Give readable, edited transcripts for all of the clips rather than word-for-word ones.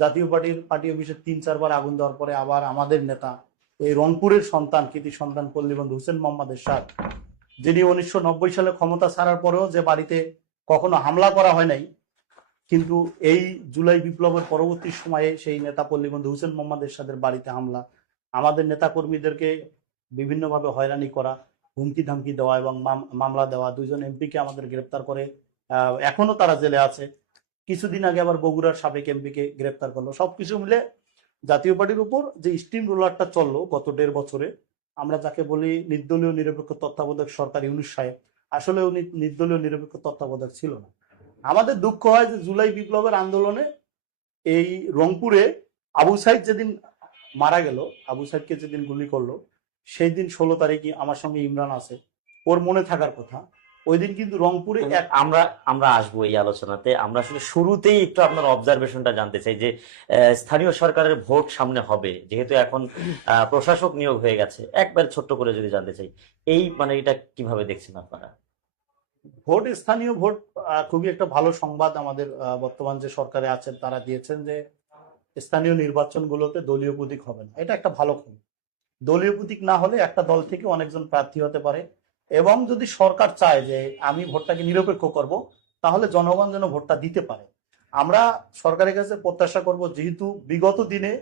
জাতীয় পার্টি অফিসে 3-4 বার আগুন দেওয়ার পরে আবার আমাদের নেতা এই রংপুরের সন্তান, কৃতি সন্তান পল্লীবন্ধু হোসেন মোহাম্মদ এরশাদ, যিনি 1990 সালে ক্ষমতা ছাড়ার পরেও যে বাড়িতে কখনো হামলা করা হয় নাই, কিন্তু এই জুলাই বিপ্লবের পরবর্তী সময়ে সেই নেতা পল্লীবন্ধু হোসেন মোহাম্মদ এরশাদের বাড়িতে হামলা, আমাদের নেতা কর্মীদেরকে বিভিন্নভাবে হয়রানি করা, হুমকি ধামকি দেওয়া এবং মামলা দেওয়া, 2জন এমপিকে আমাদের গ্রেপ্তার করে এখনো তারা জেলে আছে। কিছুদিন আগে আবার বগুড়ার সাবেক এমপিকে গ্রেপ্তার করলো। সবকিছু মিলে জাতীয় পার্টির উপর যে স্টিম রোলারটা চললো গত 1.5 বছরে, আমরা যাকে বলি নির্দলীয় নিরপেক্ষ তত্ত্বাবধায়ক সরকার ইউনূস সাহেব, আসলে উনি নির্দলীয় নিরপেক্ষ তত্ত্বাবধায়ক ছিল না। আমাদের দুঃখ হয় যে জুলাই বিপ্লবের আন্দোলনে এই রংপুরে আবু সাইদ যেদিন মারা গেল, আবু সাইদকে যেদিন গুলি করলো, সেই দিন 16 তারিখে আমার সঙ্গে ইমরান আছে, ওর মনে থাকার কথা, ওই দিন কিন্তু রংপুরে আমরা আমরা আসবো এই আলোচনাতে। আমরা আসলে শুরুতেই একটু আপনার অবজারভেশনটা জানতে চাই যে স্থানীয় সরকারের ভোট সামনে হবে, যেহেতু এখন প্রশাসক নিয়োগ হয়ে গেছে, একবার ছোট্ট করে যদি জানতে চাই এই মানে এটা কিভাবে দেখছেন আপনারা? ভোট, স্থানীয় ভোট খুবই একটা ভালো সংবাদ আমাদের বর্তমান যে সরকারে আছেন তারা দিয়েছেন যে স্থানীয় নির্বাচনগুলোতে দলীয় প্রতীক হবে না। এটা একটা ভালো খবর। দলীয় প্রতীক না হলে একটা দল থেকে অনেকজন প্রার্থী হতে পারে, এবং যদি সরকার চায় যে আমি ভোটটাকে নিরপেক্ষ করব, তাহলে জনগণ যেন ভোটটা দিতে পারে। আমরা সরকারের কাছে প্রত্যাশা করব, যেহেতু বিগত দিনে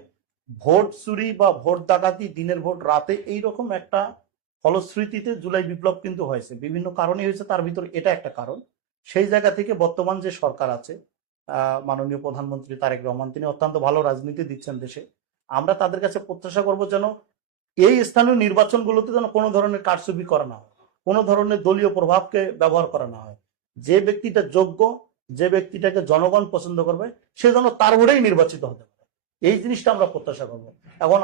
ভোট চুরি বা ভোট ডাকাতি, দিনের ভোট রাতে, এইরকম একটা ফলশ্রুতিতে জুলাই বিপ্লব কিন্তু হয়েছে, বিভিন্ন কারণে হয়েছে, তার ভিতর এটা একটা কারণ। সেই জায়গা থেকে বর্তমান যে সরকার আছে, মাননীয় প্রধানমন্ত্রী তারেক রহমান, তিনি অত্যন্ত ভালো রাজনীতি দিচ্ছেন দেশে। আমরা তাদের কাছে প্রত্যাশা করব যেন এই স্থানীয় নির্বাচনগুলোতে যেন কোনো ধরনের কারচুপি করা না হয়, কোনো ধরনের দলীয় প্রভাবকে ব্যবহার করা না হয়। যে ব্যক্তিটা যোগ্য, যে ব্যক্তিটাকে জনগণ পছন্দ করবে, সে যেন তার ভোটেই নির্বাচিত হতে পারে, এই জিনিসটা আমরা প্রত্যাশা করবো। এখন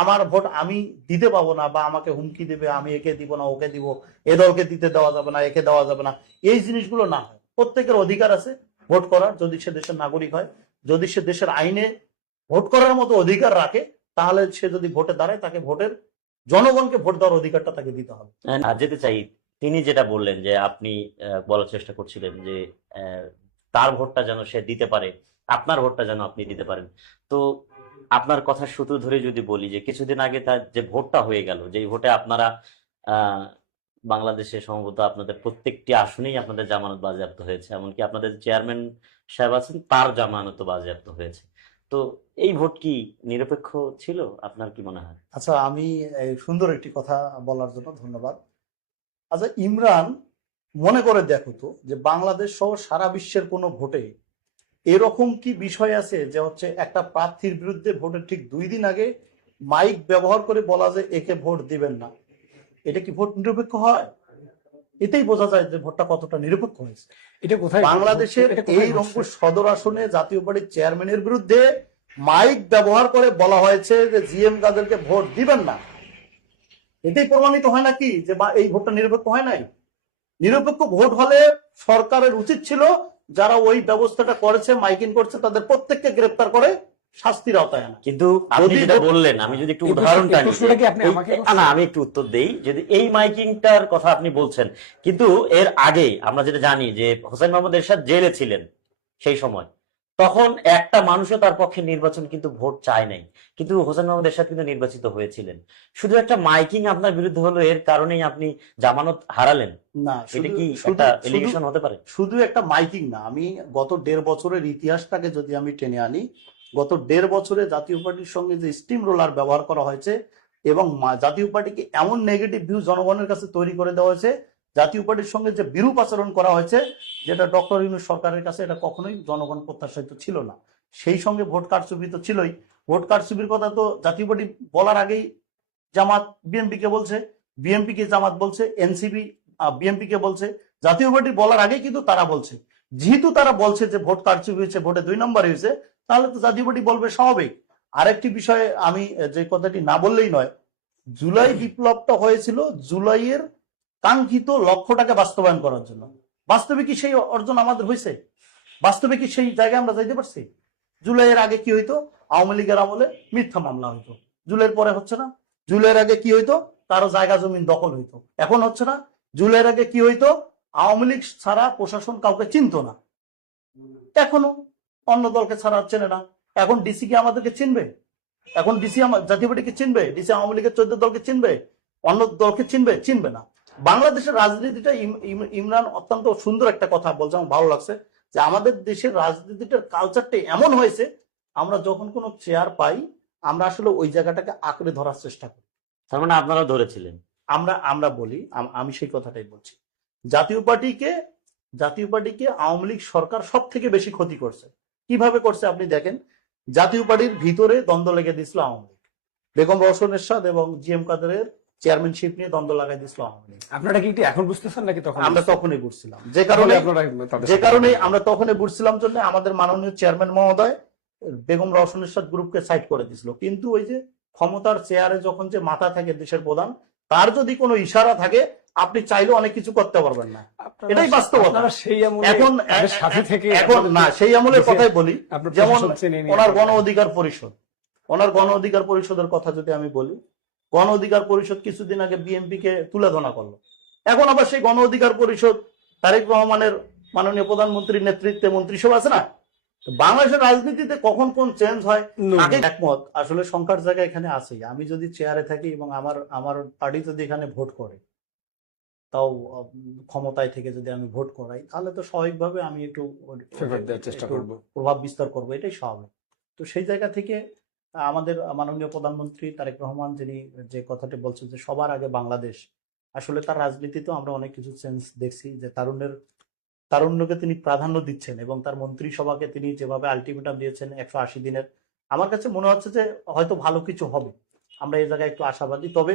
আমার ভোট আমি দিতে পাবো না, বা আমাকে হুমকি দেবে, আমি একে দিব না ওকে দিব, এ দলকে দিতে দেওয়া যাবে না, একে দেওয়া যাবে না, এই জিনিসগুলো না হয়। প্রত্যেকের অধিকার আছে ভোট করার, যদি সে দেশের নাগরিক হয়, যদি সে দেশের আইনে ভোট করার মতো অধিকার রাখে, তাহলে সে যদি ভোটে দাঁড়ায়, তাকে ভোটের, জনগণকে ভোট দেওয়ার অধিকারটা তাকে দিতে হবে। যেতে চাই, তিনি যেটা বললেন যে আপনি বলার চেষ্টা করছিলেন যে তার ভোটটা যেন সে দিতে পারে, আপনার ভোটটা যেন আপনি দিতে পারেন। তো আপনার কথার সূত্র ধরে যদি বলি যে কিছুদিন আগে তার যে ভোটটা হয়ে গেল, যে ভোটে আপনারা আহ বাংলাদেশে সম্ভবত আপনাদের প্রত্যেকটি আসনেই আপনাদের জামানত বাজেয়াপ্ত হয়েছে, এমনকি আপনাদের চেয়ারম্যান সাহেব আছেন তার জামানত বাজেয়াপ্ত হয়েছে। তো এই ভোট কি নিরপেক্ষ ছিল, আপনার কি মনে হয়? আচ্ছা, আমি সুন্দর একটি কথা বলার জন্য ধন্যবাদ। আচ্ছা ইমরান, মনে করে দেখো তো যে বাংলাদেশ সহ সারা বিশ্বের কোনো ভোটে এরকম কি বিষয় আছে যে হচ্ছে একটা প্রার্থীর বিরুদ্ধে ভোটের ঠিক 2 দিন আগে মাইক ব্যবহার করে বলা যে একে ভোট দিবেন না? এটা কি ভোট নিরপেক্ষ হয়? এতেই বোঝা যায় যে ভোটটা কতটা নিরপেক্ষ হয়েছে। এটা কোথায় বাংলাদেশের এই রংপুর সদর আসনে জাতীয় পার্টির চেয়ারম্যানের বিরুদ্ধে মাইক ব্যবহার করে বলা হয়েছে যে জিএম কাদেরকে ভোট দিবেন না। এটাই প্রমাণিত হয় নাকি যে এই ভোটটা নিরপেক্ষ হয় নাই? নিরপেক্ষ ভোট হলে সরকারের উচিত ছিল যারা ওই ব্যবস্থাটা করেছে, মাইকিং করছে, তাদের প্রত্যেককে গ্রেপ্তার করে শাস্তির আওতায় আনা। কিন্তু আপনি যেটা বললেন, আমি যদি একটু উদাহরণটা না, আমি একটু উত্তর দেই। যদি এই মাইকিংটার কথা আপনি বলছেন, কিন্তু এর আগে আমরা যেটা জানি যে হোসেন মোহাম্মদ এরশাদ জেলে ছিলেন সেই সময়, তখন একটা মানুষও তার পক্ষে নির্বাচন কিন্তু ভোট চায় নাই, কিন্তু হোসেন মোহাম্মদ এরশাদ কিন্তু নির্বাচিত হয়েছিলেন। শুধু একটা মাইকিং আপনার বিরুদ্ধে হলো, এর কারণেই আপনি জামানত হারালেন? না, এটা কি একটা এলিগেশন হতে পারে? শুধু একটা মাইকিং না, আমি গত 1.5 বছরের ইতিহাসটাকে যদি আমি টেনে আনি, গত 1.5 বছরে জাতীয় পার্টির সঙ্গে যে স্টিম রোলার ব্যবহার করা হয়েছে এবং জাতীয় পার্টিকে এমন নেগেটিভ ভিউ জনগণের কাছে তৈরি করে দেওয়া হয়েছে, জাতীয় পার্টির সঙ্গে যে বিরূপ আচরণ করা হয়েছে, যেটা ডক্টর ইউনূস সরকারের কাছে এটা কখনোই জনগণ প্রত্যাশিত ছিল না। সেই সঙ্গে ভোট কারচুপি তো ছিলই। ভোট কারচুপির কথা তো জাতীয় পার্টি বলার আগেই জামাত বিএনপি কে বলছে, বিএনপি কে জামাত বলছে, এনসিপি বিএনপি কে বলছে, জাতীয় পার্টি বলার আগেই কিন্তু তারা বলছে। যেহেতু তারা বলছে যে ভোট কারচুপি হয়েছে, ভোটে 2 নম্বর হয়েছে, তাহলে তো জাতীয় পার্টি বলবে স্বাভাবিক। আরেকটি বিষয়ে আমি যে কথাটি না বললেই নয়, জুলাই বিপ্লবটা হয়েছিল জুলাইয়ের কাঙ্ক্ষিত লক্ষ্যটাকে বাস্তবায়ন করার জন্য। বাস্তবে কি সেই অর্জন আমাদের হয়েছে? বাস্তবে কি সেই জায়গায় আমরা যাইতে পারছি? জুলাইয়ের আগে কি হইতো? আওয়ামী লীগের আমলে মিথ্যা মামলা হইতো, জুলাইয়ের পরে হচ্ছে না। জুলাইয়ের আগে কি হইতো? কারো জায়গা জমিন দখল হইতো, এখন হচ্ছে না। জুলাইয়ের আগে কি হইতো? আওয়ামী লীগ ছাড়া প্রশাসন কাউকে চিনতো না, এখনো অন্য দলকে ছাড়া চেনে না। এখন ডিসি কি আমাদেরকে চিনবে? এখন ডিসি জাতীয় পার্টিকে চিনবে? ডিসি আওয়ামী লীগের 14 দলকে চিনবে? অন্য দলকে চিনবে? চিনবে না। বাংলাদেশের রাজনীতিটা ইমরান অত্যন্ত সুন্দর একটা কথা বলছে, আমার ভালো লাগছে, যে আমাদের দেশের রাজনীতিটার কালচারটা এমন হয়েছে, আমরা যখন কোনো চেয়ার পাই আমরা আসলে ওই জায়গাটাকে আঁকড়ে ধরার চেষ্টা করি। তার মানে আপনারা ধরেছিলেন। আমরা বলি, আমি সেই কথাটাই বলছি, জাতীয় পার্টিকে আওয়ামী লীগ সরকার সব থেকে বেশি ক্ষতি করছে। কিভাবে করছে আপনি দেখেন, জাতীয় পার্টির ভিতরে দ্বন্দ্ব লেগে দিয়েছিল আওয়ামী লীগ, বেগম রওশন এরশাদ এবং জিএম কাদেরের চেয়ারম্যানশিপ নিয়ে দ্বন্দ্ব লাগাই দিয়েছিল আওয়ামী লীগ। আপনারা কি এখন বুঝতেছেন নাকি তখন? আমরা তখনই বুঝছিলাম, যে কারণে আমরা তখনই বুঝছিলাম জন্য আমাদের মাননীয় চেয়ারম্যান মহোদয় বেগম রওশন এরশাদ গ্রুপকে সাইড করে দিয়েছিল। কিন্তু ওই যে ক্ষমতার চেয়ারে যখন যে মাথা থাকে দেশের প্রধান, তার যদি কোনো ইশারা থাকে আপনি চাইলেও অনেক কিছু করতে পারবেন না, এটাই বাস্তবতা। এখন না, সেই আমলের কথাই বলি, যেমন ওনার গণ অধিকার পরিষদের কথা যদি আমি বলি, গণ অধিকার পরিষদ কিছুদিন আগে বিএনপি কে তুলে ধরা করলো, এখন আবার সেই গণ অধিকার পরিষদ তারেক রহমানের মাননীয় প্রধানমন্ত্রীর নেতৃত্বে মন্ত্রিসভা আছে না। বাংলাদেশের রাজনীতিতে কখন কোন চেঞ্জ হয় একমত আসলে সংখ্যার জায়গা এখানে আছে। আমি যদি চেয়ারে থাকি এবং আমার পার্টি যদি এখানে ভোট করে, তাও ক্ষমতায় থেকে যদি আমি ভোট করাই, তাহলে তো স্বাভাবিকভাবে আমি একটু চেষ্টা করব, প্রভাব বিস্তার করবো, এটাই স্বাভাবিক। তো সেই জায়গা থেকে আমাদের মাননীয় প্রধানমন্ত্রী তারেক রহমান যিনি যে কথাটি বলছেন যে সবার আগে বাংলাদেশ, আসলে তার রাজনীতিতেও আমরা অনেক কিছু চেঞ্জ দেখছি, যে তারুণ্যকে তিনি প্রাধান্য দিচ্ছেন এবং তার মন্ত্রিসভাকে তিনি যেভাবে আলটিমেটাম দিয়েছেন 180 দিনের, আমার কাছে মনে হচ্ছে যে হয়তো ভালো কিছু হবে। আমরা এই জায়গায় একটু আশাবাদী। তবে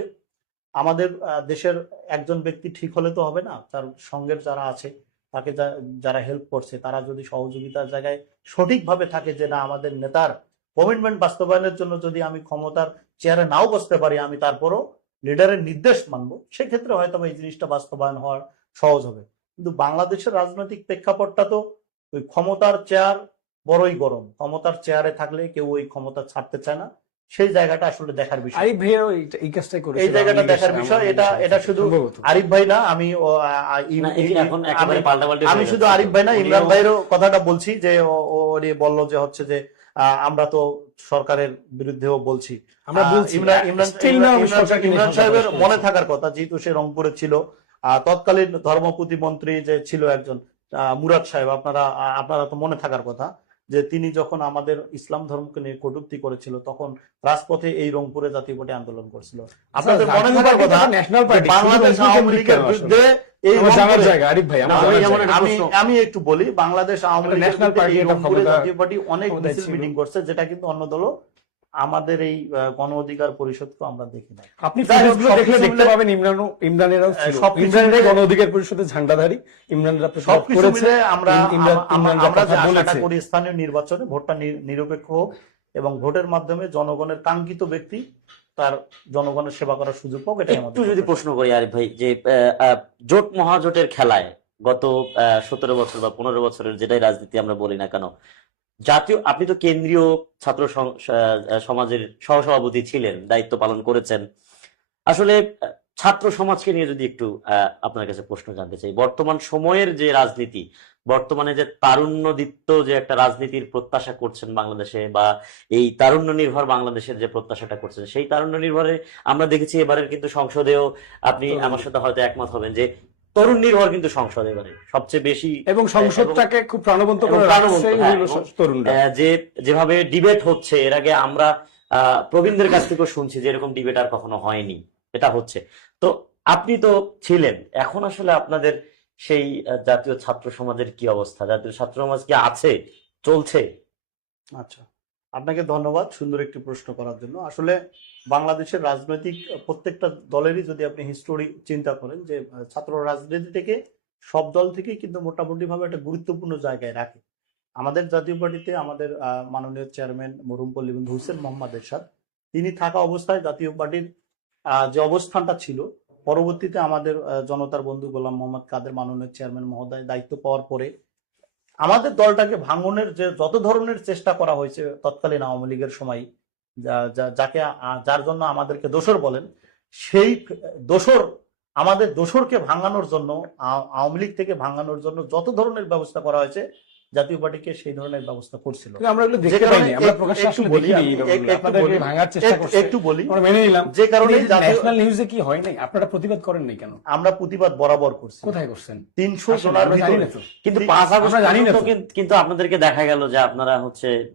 আমাদের দেশের একজন ব্যক্তি ঠিক হলে তো হবে না, তার সঙ্গের যারা আছে, তাকে যারা হেল্প করছে, তারা যদি সহযোগিতার জায়গায় সঠিকভাবে থাকে, যে না আমাদের নেতার কমিটমেন্ট বাস্তবায়নের জন্য যদি আমি ক্ষমতার চেয়ারে নাও বসতে পারি, আমি তারপরও লিডারের নির্দেশ মানবো, সেক্ষেত্রে হয়তো এই জিনিসটা বাস্তবায়ন হওয়ার সহজ হবে। কিন্তু বাংলাদেশের রাজনৈতিক প্রেক্ষাপটটা তো ওই ক্ষমতার চেয়ার বড়ই গরম, ক্ষমতার চেয়ারে থাকলে কেউ ওই ক্ষমতা ছাড়তে চায় না, সেই জায়গাটা আসলে দেখার বিষয়। এই জায়গাটা দেখার বিষয়। এটা শুধু আরিফ ভাই না, আমি শুধু আরিফ ভাই না, ইমরান ভাইয়েরও কথাটা বলছি, যে ও বললো যে হচ্ছে যে আমরা তো সরকারের বিরুদ্ধেও বলছি। ইমরান সাহেবের মনে থাকার কথা, যেহেতু সে রংপুরে ছিল, তৎকালীন ধর্ম প্রতিমন্ত্রী যে ছিল একজন মুরাদ সাহেব, আপনারা তো মনে থাকার কথা, যে তিনি যখন আমাদের ইসলাম ধর্মকে নিয়ে কটূক্তি করেছিল, তখন রাজপথে এই রংপুরে জাতীয় পার্টি আন্দোলন করেছিল। আপনাদের মনে থাকার কথা, বাংলাদেশ আওয়ামী লীগের বিরুদ্ধে আমি একটু বলি, বাংলাদেশ আওয়ামী লীগের জাতীয় পার্টি অনেক মিটিং করছে, যেটা কিন্তু অন্য দলও আমাদের এই গণ অধিকার পরিষদকে আমরা দেখি না। আপনি দেখতে পাবেন ইমরানেরাও গণ অধিকার পরিষদের ঝান্ডাধারী, ইমরানরা সবকিছু মিলে আমরা আশা করি স্থানীয় নির্বাচনে ভোটটা নিরপেক্ষ হোক এবং ভোটের মাধ্যমে জনগণের কাঙ্ক্ষিত ব্যক্তি তার জনগণের সেবা করার সুযোগ পাক। এটা একটু যদি প্রশ্ন করি আরিফ ভাই, যে জোট মহাজোটের খেলায় গত 17 বছর বা 15 বছরের যেটাই রাজনীতি আমরা বলি না কেন, জাতীয়, আপনি তো কেন্দ্রীয় ছাত্র সমাজের সহসভাপতি ছিলেন, দায়িত্ব পালন করেছেন। আসলে ছাত্র সমাজকে নিয়ে যদি একটু আপনার কাছে প্রশ্ন জানতে চাই, বর্তমান সময়ের যে রাজনীতি, বর্তমানে যে তারুণ্যদীপ্ত যে একটা রাজনীতির প্রত্যাশা করছেন বাংলাদেশে, বা এই তারুণ্য নির্ভর বাংলাদেশের যে প্রত্যাশাটা করছেন, সেই তারুণ্য নির্ভরে আমরা দেখেছি এবারের কিন্তু সংসদেও, আপনি আমার সাথে হয়তো একমত হবেন, যে তরুণ নির্ভর কিন্তু সংসদ এবারে সবচেয়ে বেশি, এবং সংসদটাকে খুব প্রাণবন্ত করে যে যেভাবে ডিবেট হচ্ছে, এর আগে আমরা প্রবীণদের কাছ থেকেও শুনছি যে এরকম ডিবেট আর কখনো হয়নি, এটা হচ্ছে। তো আপনি তো ছিলেন, এখন আসলে আপনাদের সেই জাতীয় ছাত্র সমাজের কি অবস্থা? জাতীয় ছাত্র সমাজ কি আছে, চলছে? আচ্ছা, আপনাকে ধন্যবাদ সুন্দর একটি প্রশ্ন করার জন্য। আসলে বাংলাদেশের রাজনৈতিক প্রত্যেকটা দলেরই যদি আপনি হিস্টোরি চিন্তা করেন, যে ছাত্র রাজনীতি থেকে সব দল থেকেই কিন্তু মোটামুটি ভাবে একটা গুরুত্বপূর্ণ জায়গায় রাখে। আমাদের জাতীয় পার্টিতে আমাদের মাননীয় চেয়ারম্যান মরহুম পল্লীবন্ধু হোসেন মোহাম্মদ এরশাদ, তিনি থাকা অবস্থায় জাতীয় পার্টির যে অবস্থানটা ছিল, পরবর্তীতে আমাদের জনতার বন্ধু গোলাম মোহাম্মদ কাদের মাননীয় চেয়ারম্যান মহোদয় দায়িত্ব পাওয়ার পরে আমাদের দলটাকে ভাঙনের যে যত ধরনের চেষ্টা করা হয়েছে তৎকালীন আওয়ামী লীগের সময়, যার জন্য আমাদেরকে দোসর বলেন, সেই আমাদের দোসরকে ভাঙানোর জন্য, আওয়ামী লীগ থেকে ভাঙানোর জন্য যত ধরনের ব্যবস্থা করা হয়েছে, জাতীয় পার্টিকে সেই ধরনের ব্যবস্থা করছিল। কিন্তু আমরা এগুলো যে দেখতে কারণে পাইনি, আমরা একটু প্রকাশ্যে আসলে বলি, দেখিনি আমি এই ব্যাপারগুলো। একটু আপনাদেরকে বলি, ভাঙার চেষ্টা করছে, একটু বলি, আমরা মেনে নিলাম। যে কারণে ন্যাশনাল নিউজে কি হয় নাই, আপনারা প্রতিবাদ করেন নাই কেন? আমরা প্রতিবাদ বরাবর করছি। কোথায় করছেন? 300 আসলে জনের আমরা জানি ভিতরে না তো। কিন্তু 5 আগস্ট আমরা জানি না পর্যন্ত তো। কিন্তু আপনাদেরকে দেখা গেল যে আপনারা হচ্ছে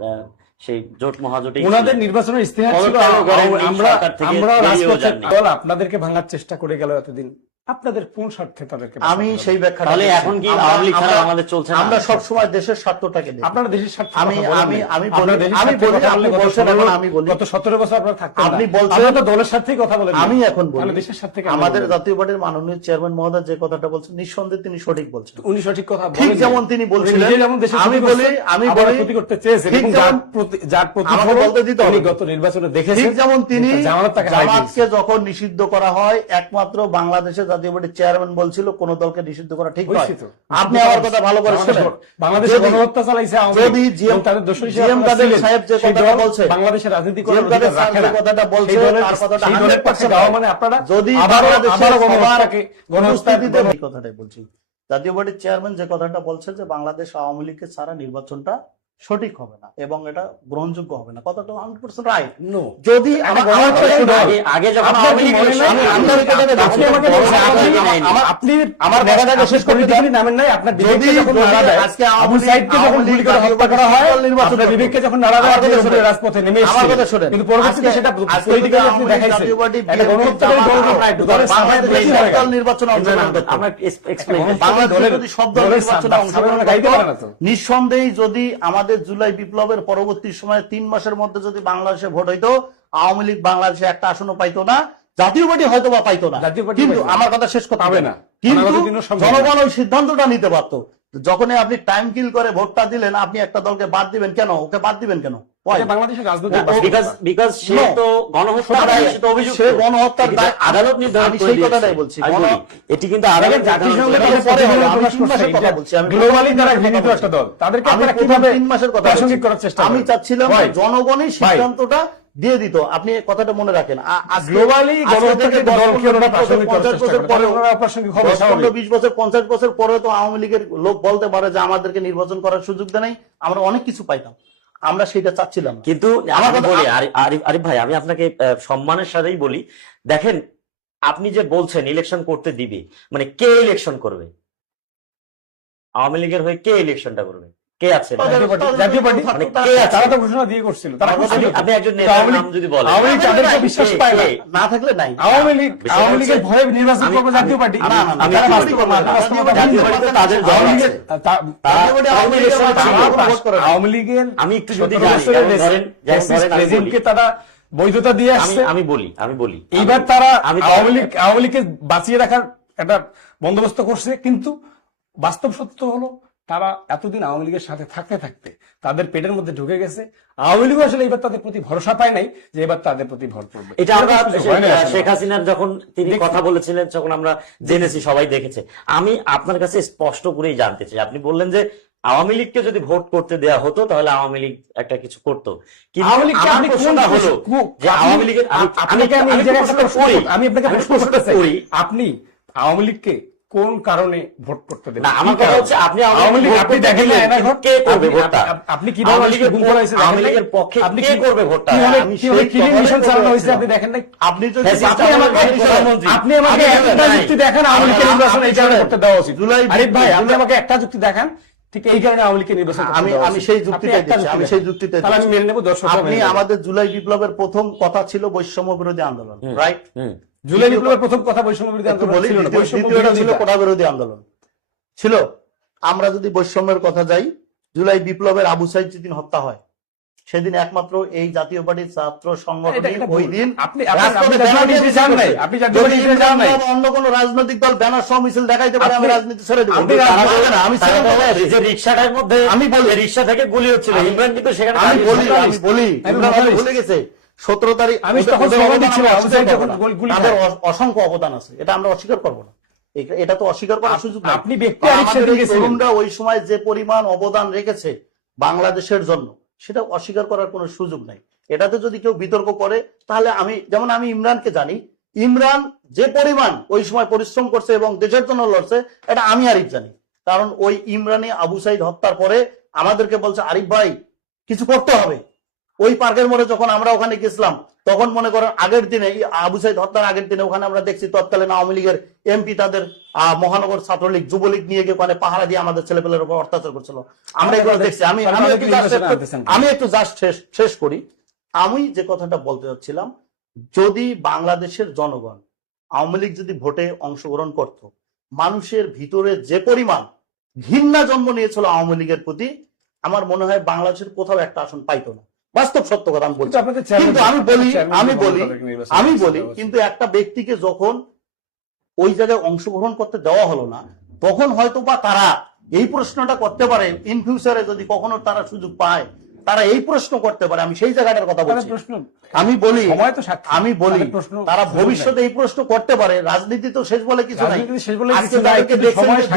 সেই জোট মহাজোটে ওনাদের নির্বাচনের ইস্তেহার ছিল, পদত্যাগও করেননি, আমরা সরকার থেকে আমরা বেরিয়েও রাজপথের যাননি। দল আপনাদেরকে ভাঙার চেষ্টা করে গেল এতদিন, আপনাদের কোন স্বার্থে তাদেরকে আমি বাঁচাতে সেই হবে? ব্যাখ্যা তাহলে এখন কি আওয়ামী লীগ ছাড়া বাংলাদেশ চলছে না? আমরা সবসময় দেশের স্বার্থটাকে দেখি। আপনারা দেশের স্বার্থে আমি কথা বলেন আমি নাই। আমি আপনারা বলি, দেশের আমি স্বার্থে বলি, কথা আপনি বললে গত বলছেন, 16 এখন আমি বলি, গত 17 বছর আপনারা থাকতেন আপনি না। বলছেন, আপনারা তো দলের স্বার্থেই কথা বলেন না। আমি এখন বলি, তাহলে দেশের স্বার্থে কেন আমাদের বলবেন? জাতীয় পার্টির মাননীয় চেয়ারম্যান মহোদয় যে কথাটা বলছেন, নিঃসন্দেহে তিনি সঠিক বলছেন। উনি সঠিক কথা ঠিক বলেন যেমন নাই। তিনি উনি বলছিলেন, নিজে যেমন দেশের আমি ক্ষতি বলি, করছেন, আমি আবার বলি, ক্ষতি করতে চেয়েছেন, ঠিক এবং যেমন- যার আমাকে প্রতিফলন বলতে দিতে উনি হবে। গত নির্বাচনে দেখেছেন। ঠিক যেমন তিনি জামানত তাকে হারাই দিয়েছে। জামাতকে যখন নিষিদ্ধ করা হয়, একমাত্র বাংলাদেশের জাতীয় পার্টির চেয়ারম্যান বলছিল কোন দলকে নিষিদ্ধ করা ঠিক নয়। হয়েছে তো। আপনি আমার কথা ভালো করে শুনেন। বাংলাদেশে যদি- গণহত্যা চালাইছে আওয়ামী যদি লীগ, জিএম এবং তাদের দোষী হিসেবে জিএম আপনারা কাদের ছিলেন। সাহেব যে সেই কথাটা দল বলছে, বাংলাদেশের রাজনীতি করার জিএম কাদের অধিকার সাহেব রাখে যে না। কথাটা বলছে, সেই দলের তার কথাটা সেই দলের 100% পক্ষে গাওয়া মানে আপনারা যদি আবারও বাংলাদেশের গণহত্যাকে উপস্থিতিতে এই কথাটাই বলছি। জাতীয় পার্টির চেয়ারম্যান যে কথাটা বলছে যে বাংলাদেশ আওয়ামী লীগকে ছাড়া নির্বাচনটা সঠিক হবে না এবং এটা গ্রহণযোগ্য হবে না, কথাটা 100% রাইট। নো। যদি আগে যখন আপনার আওয়ামী কি লীগ মনে নাই? আমি- আপনার আমি- কথাটা আপনি আপনি আমাকে বড় বলছেন, আওয়ামী লীগ আপনি- নেয়নি। আমার কথাটাকে শেষ করে দিতে নামেন নাই। আপনার বিবেককে যখন নাড়া দেয়, আজকে আবু সাইদকে যখন গুলি করে হত্যা করা হয়, আপনার বিবেককে যখন নাড়া দেয়, আপনি আসলে রাজপথে নেমে আমার কথা এসেছেন। শোনেন। কিন্তু পরবর্তীতে সেটা পলিটিক্যালি আপনি দেখাইছেন। এটা গণহত্যাকারী দল না, এটা দলের সামনে বেশি হয়ে গেল। নির্বাচনে অংশগ্রহণ করতে হবে। আমরা এক্সপ্লেইন বাংলাদেশে যদি সব দল নির্বাচনে অংশগ্রহণ গাইতে পারে না করত, তো। নিঃসন্দেহে যদি আমাদের জুলাই বিপ্লবের পরবর্তী সময়ে 3 মাসের মধ্যে যদি বাংলাদেশে ভোট হইতো, আওয়ামী লীগ বাংলাদেশে একটা আসনও পাইতো না, জাতীয় পার্টি হয়তো বা পাইতো না। জাতীয় পার্টি কিন্তু পাইতো না। আমার কথা শেষ করতে পাবে হবে না। না, কিন্তু অনাগত দিনেও সম্ভব না। জনগণ ওই সিদ্ধান্তটা নিতে পারতো। যখনই আপনি টাইম কিল করে ভোটটা দিলেন, আপনি একটা দলকে বাদ দিবেন কেন? ওকে বাদ দিবেন কেন? Why? এটা বাংলাদেশের রাজনীতি বিকজ সে No. তো গণহত্যার দায়ে সে তো অভিযুক্ত। সে গণহত্যার এটা দায়- আদালত নির্ধারণ আমি করে সেই দিয়েছে। কথাটাই বলছি। আমি বলি, এটি কিন্তু আদালত দেখেন, নির্ধারণ জাতিসংঘের করে কাছে দিয়েছে। পরে হবে, প্রতিবেদন আমি প্রকাশ 3 করছে, মাসের কথা এটা বলছি, আমি গ্লোবালি তারা প্রথম ঘৃণিত কথা একটা দল। তাদেরকে আমি আপনারা প্রথম কিভাবে 3 মাসের কথা প্রাসঙ্গিক বলছি। করার চেষ্টা আমি করেন? চাচ্ছিলাম ভাই, যে জনগণই সিদ্ধান্তটা দিয়ে দিত। আপনি কথাটা মনে রাখেন। গ্লোবালি গণহত্যাকে দলকে ওনারা প্রাসঙ্গিক করার চেষ্টা করেন। পরে ওনারা প্রাসঙ্গিক হবে, 10, স্বাভাবিক। 15, 20 বছর, 50 বছর পরে তো আওয়ামী লীগের লোক বলতে পারে যে আমাদেরকে নির্বাচন করার সুযোগ দেয় নাই, আমরা অনেক কিছু পাইতাম। আমরা সেটা চাচ্ছিলাম না। কিন্তু আমার আমি কথা- বলি আরিফ ভাই, আমি আপনাকে সম্মানের সাথেই বলি, দেখেন আপনি যে বলছেন ইলেকশন করতে দিবে, মানে কে ইলেকশন করবে? আওয়ামী লীগের হয়ে কে ইলেকশনটা করবে? কে আছে? জাতীয় পার্টি মানে কে আছে? তারা তো ঘোষণা দিয়ে করছিল, তারা করছিল তো। আপনি একজন নেতার আওয়ামী লীগ- নাম যদি বলেন। আওয়ামী লীগ তাদেরকে বিশ্বাস পায় না। না থাকলে নাই। আওয়ামী লীগ বিষয়টা আওয়ামী লীগের হচ্ছে- ভয়ে নির্বাচন আমি- করবে জাতীয় পার্টি। না, না, না, তারা জাতীয় বাস্তব পার্টি না, করবে না। বাস্তব না। জাতীয় পার্টি তো তাদের দল আওয়ামী আছে। লীগের জাতীয় পার্টি আওয়ামী লীগের ইলেকশনে মাধ্যমে ছিল। ভোট করে না। আওয়ামী লীগের আমি একটু যদি 17 জানি, বছরের যেমন ধরেন আমি রেজিমকে বলি। তারা বৈধতা দিয়ে আসছে। আমি বলি এইবার তারা আমি আওয়ামী লীগকে বাঁচিয়ে রাখার একটা বন্দোবস্ত করছে, কিন্তু বাস্তব সত্য হলো তারা এতদিন আওয়ামী লীগের সাথে থাকতে থাকতে তাদের পেটের মধ্যে ঢুকে গেছে। আওয়ামী লীগ আসলে এবার তাদের প্রতি ভরসা পায় নাই যে এবার তাদের প্রতি ভর করবে। এটা আমরা এরকম কিছু হয় নাই আসলে। শেখ হাসিনার যখন তিনি দেখছি। কথা বলেছিলেন তখন আমরা জেনেছি, সবাই দেখেছে। আমি আপনার কাছে স্পষ্ট করেই জানতে চাই, আপনি বললেন যে আওয়ামী লীগকে যদি ভোট করতে দেওয়া হতো তাহলে আওয়ামী লীগ একটা কিছু করতো, কিন্তু আওয়ামী লীগকে আমার আপনি প্রশ্নটা কোন হলো যে আপনি- আওয়ামী লীগের আপনাকে আমি এই জায়গায় একটা প্রশ্ন করি, আমি আপনাকে আমি প্রশ্ন প্রশ্নটা করতে করি। চাই, আপনি আওয়ামী লীগকে কোন কারণে ভোট করতে দেবেন? না, আমার কি কথা কারণে? হচ্ছে আপনি আওয়ামী লীগ ভোট আপনি করতে দেখেন না দিলেন, এনার ভোট? কে করবে আপনি- ভোটটা? আপনি কি আওয়ামী লীগের গুম করা হয়েছে দেখেন আওয়ামী নাই? লীগের পক্ষে আপনি কে করবে ভোটটা? কিভাবে আমি কিভাবে সেই ক্লিন কথাটাই মিশন চালানো বলতে হয়েছে আপনি চাচ্ছিলাম। দেখেন নাই? আপনি যদি হ্যাঁ, আপনি আমাকে প্রধানমন্ত্রী। আপনি আমাকে আমি একটা নাই। যুক্তি দেখান আওয়ামী লীগকে আমি- নির্বাচন এই কারণে আমি- করতে দেওয়া উচিত। জুলাই- আরিফ ভাই, আপনি আমাকে একটা যুক্তি দেখান ঠিক এই কারণে আওয়ামী লীগকে নির্বাচন করতে আমি দেওয়া আমি উচিত। সেই আপনি যুক্তিতে একটা দিচ্ছি, আমি যুক্তি সেই দেখান। যুক্তিতে তাহলে আমি দিচ্ছি। মেনে নেব, দর্শক আপনি আমাদের জুলাই বিপ্লবের প্রথম কথা ছিল বৈষম্য বিরোধী আন্দোলন, রাইট? জুলাই বিপ্লবের প্রথম কথা বৈষম্য বিরোধী একটু আন্দোলন বলি, ছিল না, বৈষম্য দ্বিতীয়টা ছিল বিরোধিতা। কোটা বিরোধী আন্দোলন ছিল। আমরা যদি বৈষম্যের কথা যাই, জুলাই বিপ্লবের আবু সাইদ যেদিন হত্যা হয় সেদিন একমাত্র এই জাতীয় পার্টির ছাত্র সংগঠনই এটা ওই ভুল। দিন আপনি রাজপথে জাতীয় ব্যানার দিয়ে পার্টি মিছিল চান নাই, করছে। আপনি জাতীয় যদি পার্টি ইমরান চান নাই। বা অন্য কোন রাজনৈতিক দল ব্যানার সহ মিছিল দেখাইতে পারে, আমি আপনি- রাজনীতি ছেড়ে দেবো। আপনি তারা রাজনীতি- বলবে না, আমি ছেড়ে দেবো। যে রিক্সাটার মধ্যে আমি বলি- রিক্সা থেকে গুলি হচ্ছিল, ইমরান কিন্তু সেখানে আমি দাঁড়িয়ে বলি ছিল। আমি বলি ইমরান হয়তো ভুলে গেছে 17 তারিখ আমি তখন ওদের সভাপতি অবদান ছিলাম, আমরা আবু সাইদ অস্বীকার যখন করবো না। গুলি তাদের খায়। অসংখ্য অবদান আছে, এটা আমরা অস্বীকার করবো না। এটা তো অস্বীকার করার সুযোগ নাই। আপনি ব্যক্তি বা আরিফ আমাদের সেদিন এই গেছিলেন। তরুণরা ওই সময় যে পরিমাণ অবদান রেখেছে বাংলাদেশের জন্য, সেটা অস্বীকার করার কোনো সুযোগ নাই। এটাতে যদি কেউ বিতর্ক করে, তাহলে আমি ইমরানকে জানি, ইমরান যে পরিমাণ ওই সময় পরিশ্রম করছে এবং দেশের জন্য লড়ছে, এটা আমি আরিফ জানি। কারণ ওই ইমরানি আবু সাইদ হত্যার পরে আমাদেরকে বলছে আরিফ ভাই কিছু করতে হবে। ওই পার্কের মোড়ে যখন আমরা ওখানে গেছিলাম তখন মনে করেন আগের দিনে আবু সাইদ হত্যার আগের দিনে ওখানে আমরা দেখছি তৎকালীন আওয়ামী লীগের এমপি তাদের মহানগর ছাত্রলীগ যুবলীগ নিয়ে গিয়ে ওখানে পাহারা দিয়ে আমাদের ছেলেপেলের উপর অত্যাচার করছিল। আমরা এগুলো দেখছি। আমি একটু জাস্ট শেষ করি। আমি যে কথাটা বলতে চাচ্ছিলাম, যদি বাংলাদেশের জনগণ আওয়ামী লীগ যদি ভোটে অংশগ্রহণ করত, মানুষের ভিতরে যে পরিমাণ ঘৃণা জন্ম নিয়েছিল আওয়ামী লীগের প্রতি, আমার মনে হয় বাংলাদেশের কোথাও একটা আসন পাইতো না। বাস্তব সত্য কথা আমি বলছি। কিন্তু আমি বলি কিন্তু একটা ব্যক্তিকে যখন ওই জায়গায় অংশগ্রহণ করতে দেওয়া হলো না, তখন হয়তো বা তারা এই প্রশ্নটা করতে পারে, ইন ফিউচারে যদি কখনো তারা সুযোগ পায় তারা এই প্রশ্ন করতে পারে। আমি সেই জায়গাটার কথা বলছি। আমি বলি তারা ভবিষ্যতে এই প্রশ্ন করতে পারে। রাজনীতি তো শেষ বলে কিছু নাই।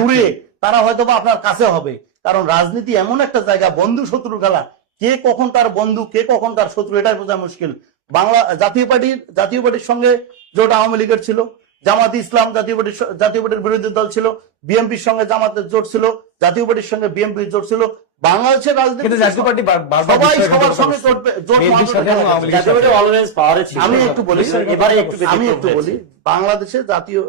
দূরে তারা হয়তো বা আপনার কাছে হবে, কারণ রাজনীতি এমন একটা জায়গা, বন্ধু শত্রু খেলা, কে কখন তার বন্ধু কে কখন তার শত্রু এটাই বোঝা মুশকিল। জাতীয় পার্টির সঙ্গে জোট আওয়ামী লীগের ছিল, জামাত ইসলাম জাতীয় পার্টির বিরোধী দল ছিল, বিএনপির সঙ্গে জামাতের জোট ছিল, জাতীয় পার্টির সঙ্গে বিএনপির জোট ছিল। বাংলাদেশের রাজনীতি জাতীয় পার্টি সবাই সবার সঙ্গে আমি একটু বলি বাংলাদেশের জাতীয়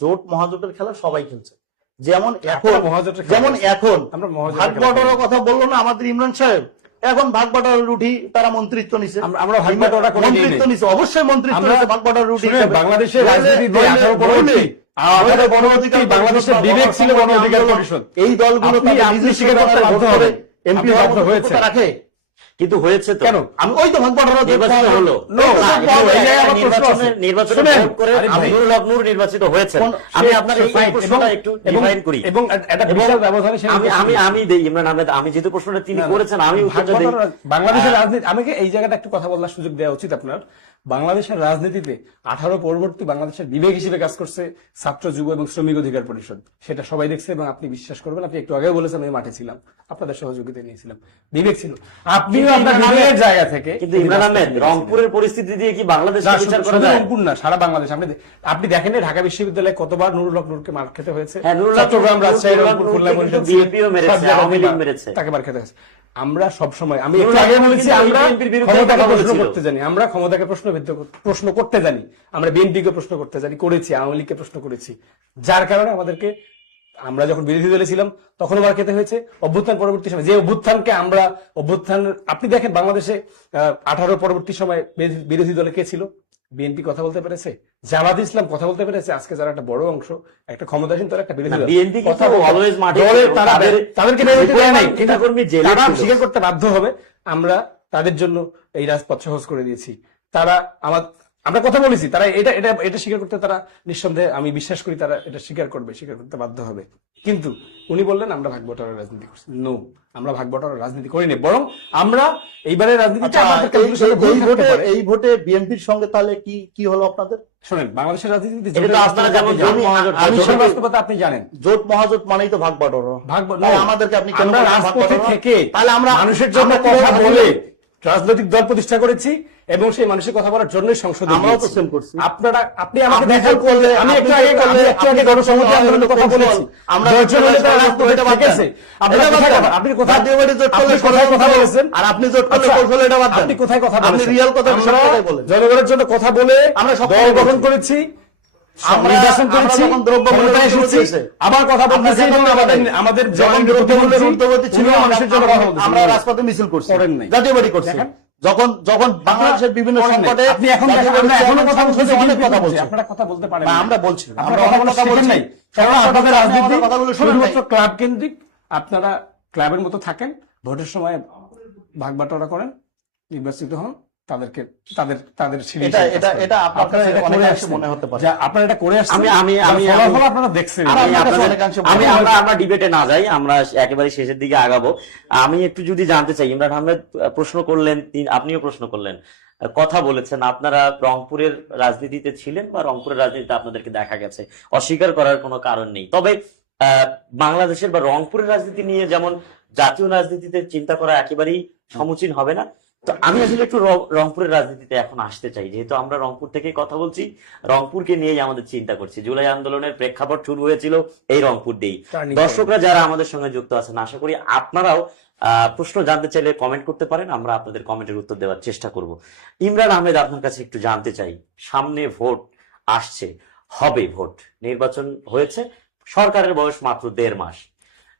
জোট মহাজোটের খেলা সবাই খেলছে। যেমন এখন ভাগ বটার কথা বললো না আমাদের ইমরান সাহেব, এখন ভাগ বাটার রুটি তারা মন্ত্রিত্ব নিছে। আমরা ভাগ বাটোয়ারা করে মন্ত্রিত্ব নিছে, অবশ্যই মন্ত্রিত্ব নিছে ভাগ বাটার রুটি। বাংলাদেশের রাজনীতিতে 18 পরবর্তী বাংলাদেশের বিবেক ছিল গণ অধিকার পরিষদ। এই দলগুলো নিজে স্বীকার করতে বাধ্য হবে, এমপি হয়েছে রাখে কিন্তু হয়েছে তো কেন? আমি ওই তো ভাগ বাটার নির্বাচিত হলো নির্বাচিত হয়েছে। আমি আপনার এই প্রশ্নটা একটু ডিফাইন করি এবং একটা বিশাল ব্যবধানে আমি দেই ইমরান আহমেদ, আমি যেহেতু প্রশ্নটা তিনি করেছেন আমি বাংলাদেশের রাজনীতি, আমাকে এই জায়গাটা একটু কথা বলার সুযোগ দেওয়া উচিত আপনার। বাংলাদেশের রাজনীতিতে 18 পরবর্তী বাংলাদেশের বিবেক হিসেবে কাজ করছে ছাত্র যুব এবং শ্রমিক অধিকার পরিষদ। সেটা সবাই দেখছে এবং আপনি বিশ্বাস করবেন, আপনি একটু আগেও বলেছেন আমি মাঠে ছিলাম, আপনাদের সহযোগিতা নিয়েছিলাম, বিবেক ছিল। আপনিও আপনার বিবেকের জায়গা থেকে। কিন্তু ইমরান আহমেদ, রংপুরের পরিস্থিতি দিয়ে কি বাংলাদেশ বিচার করা যায়? রংপুর না, সারা বাংলাদেশ। আপনি দেখেন ঢাকা বিশ্ববিদ্যালয়ে কতবার নুরুল হক নূরকে মার খেতে হয়েছে, চট্টগ্রাম, রাজশাহী, রংপুর, খুলনা, বরিশাল, বিএনপিও মেরেছে, আওয়ামী লীগ মেরেছে, তাকে মার খেতে হয়েছে। আমরা সবসময়, আমি একটু আগে বলেছি, আমরা ক্ষমতাকে প্রশ্ন করতে জানি, আমরা ক্ষমতাকে প্রশ্ন করতে জানি, আমরা বিএনপিকে প্রশ্ন করতে জানি, করেছি, আওয়ামী লীগকে প্রশ্ন করেছি, যার কারণে আমাদেরকে, আমরা যখন বিরোধী দলে ছিলাম তখনও মার খেতে হয়েছে। অভ্যুত্থান পরবর্তী সময় যে অভ্যুত্থানকে আমরা আপনি দেখেন বাংলাদেশে 18 পরবর্তী সময় বিরোধী দলে কে ছিল? বিএনপি কথা বলতে পেরেছে, জামাত ইসলাম কথা বলতে পেরেছে। আজকে যারা একটা বড় অংশ, একটা ক্ষমতাসীন, তারা একটা বিরোধী দল, বিএনপি কথা তাদেরকে তারা স্বীকার করতে বাধ্য হবে। আমরা তাদের জন্য এই রাজপথ সহজ করে দিয়েছি। তারা আমরা কথা বলেছি, তারা এটা স্বীকার করতে, তারা নিঃসন্দেহে, আমি বিশ্বাস করি তারা এটা স্বীকার করতে বাধ্য হবে। কিন্তু উনি বললেন আমরা ভাগ বটারের রাজনীতি করছি। নো, আমরা ভাগ বটারের রাজনীতি করিনি, বরং আমরা এইবারের রাজনীতিতে এই ভোটে বিএনপির সঙ্গে তাহলে কি হলো আপনাদের? শোনেন, বাংলাদেশের রাজনীতিতে আপনি জানেন জোট মহাজোট মানেই তো ভাগ বটার। আমাদেরকে আপনি কেন রাজপথে থেকে তাহলে আমরা মানুষের জন্য কথা বলে রাজনৈতিক দল প্রতিষ্ঠা করেছি এবং সেই মানুষের কথা বলার জন্যই সংসদে আমরাও তো সেম করছি। আপনি আমাকে দেখার করলে, আমি একটু আগে গণসংহতি আন্দোলনের কথা বলেছি, আমরা আপনি কোথায় কথা বলেছেন? আর আপনি জোট করলে কৌশল, এটা বাদ দেন, আপনি কোথায় কথা বলেছেন? আপনি রিয়েল কথা বলেন। জনগণের জন্য কথা বলে আমরা দল গঠন করেছি, নির্বাচন করেছি, ক্ষমতায় এসেছি, আবার কথা বলতেছি এবং আমাদের ঊর্ধ্বগতি ছিল, মানুষের জন্য কথা বলতেছি। আমরা রাজপথে মিছিল করছি, জাতীয় পার্টি করছি, যখন বাংলাদেশের বিভিন্ন সংকটে আপনি এখন এখনো কথা বলছেন, অনেক কথা বলছেন, আপনারা কথা বলতে পারেন না। আমরা বলছি, আমরা অনেক কথা বলছি নাই, কারণ আপনাদের রাজনীতি শুধুমাত্র ক্লাব কেন্দ্রিক। আপনারা ক্লাবের মতো থাকেন, ভোটের সময় ভাগ বাটোয়ারা করেন, নির্বাচিত হন, তাদেরকে তাদের আপনারা এটা করে আসছেন। আপনারা দেখছেন। আমরা ডিবেটে না যাই, আমরা একেবারে শেষের দিকে আগাবো। আমি একটু যদি জানতে চাই, ইমরান আহমেদ প্রশ্ন করলেন, আপনিও প্রশ্ন করলেন, কথা বলেছেন, আপনারা রংপুরের রাজনীতিতে ছিলেন বা রংপুরের রাজনীতিতে আপনাদেরকে দেখা গেছে, অস্বীকার করার কোনো কারণ নেই। তবে বাংলাদেশের বা রংপুরের রাজনীতি নিয়ে যেমন জাতীয় রাজনীতিতে চিন্তা করা একেবারেই সমীচীন হবে না, তো আমি আসলে একটু রংপুরের রাজনীতিতে এখন আসতে চাই, যেহেতু আমরা রংপুর থেকে কথা বলছি, রংপুরকে নিয়েই আমাদের চিন্তা করছি। জুলাই আন্দোলনের প্রেক্ষাপট শুরু হয়েছিল এই রংপুর দিয়েই। Turning দর্শকরা যারা আমাদের সঙ্গে যুক্ত আছেন, আশা করি আপনারাও প্রশ্ন জানতে চাইলে কমেন্ট করতে পারেন, আমরা আপনাদের কমেন্টের উত্তর দেওয়ার চেষ্টা করব। ইমরান আহমেদ, আপনার কাছে একটু জানতে চাই, সামনে ভোট আসছে, হবে ভোট, নির্বাচন হয়েছে, সরকারের বয়স মাত্র 1.5 মাস।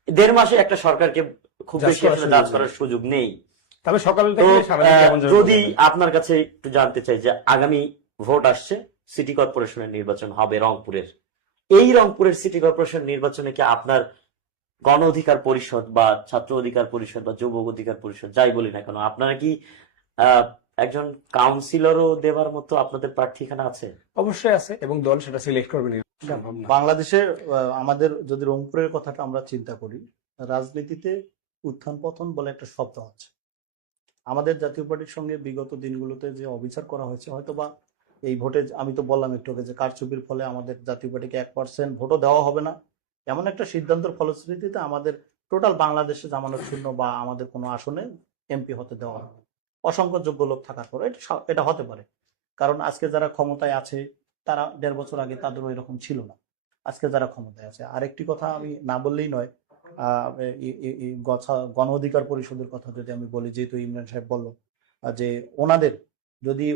1.5 মাসে একটা সরকারকে খুব Judge বেশি করার আসলে সুযোগ জাজ নেই। করার সুযোগ নেই। তবে সকাল তো থেকে সারাদিন কেমন যাবে যদি বোঝা যায়। আপনার কাছে একটু জানতে চাই যে আগামী ভোট আসছে, সিটি কর্পোরেশনের নির্বাচন হবে রংপুরের, এই রংপুরের সিটি কর্পোরেশন নির্বাচনে কি আপনার গণ অধিকার পরিষদ বা ছাত্র অধিকার পরিষদ বা যুব অধিকার পরিষদ যাই বলি না কেন, আপনারা কি একজন কাউন্সিলরও দেওয়ার মতো আপনাদের প্রার্থী এখানে আছে? অবশ্যই আছে, এবং দল সেটা সিলেক্ট করবে সম্ভব না। বাংলাদেশের আমাদের যদি রংপুরের কথাটা আমরা চিন্তা করি, রাজনীতিতে উত্থান পতন বলে একটা শব্দ আছে। আমাদের জাতীয় পার্টির সঙ্গে বিগত দিনগুলোতে যে অবিচার করা হয়েছে, হয়তোবা এই ভোটে আমি তো বললাম একটু আগে যে কারচুপির ফলে আমাদের জাতীয় পার্টিকে 1% ভোটও দেওয়া হবে না, এমন একটা সিদ্ধান্তের ফলশ্রুতিতে আমাদের টোটাল বাংলাদেশে জামানত শূন্য বা আমাদের কোনো আসনে এমপি হতে দেওয়া হবে না। অসংখ্য যোগ্য লোক থাকার পর এটা হতে পারে, কারণ আজকে যারা ক্ষমতায় আছে তারা 1.5 বছর আগে তাদেরও এরকম ছিল না। আজকে যারা ক্ষমতায় আছে, আরেকটি কথা আমি না বললেই নয়, গণ অধিকার পরিষদের কথা যদি আমি বলি, যেহেতু ইমরান সাহেব বলল যে ওনাদের যদি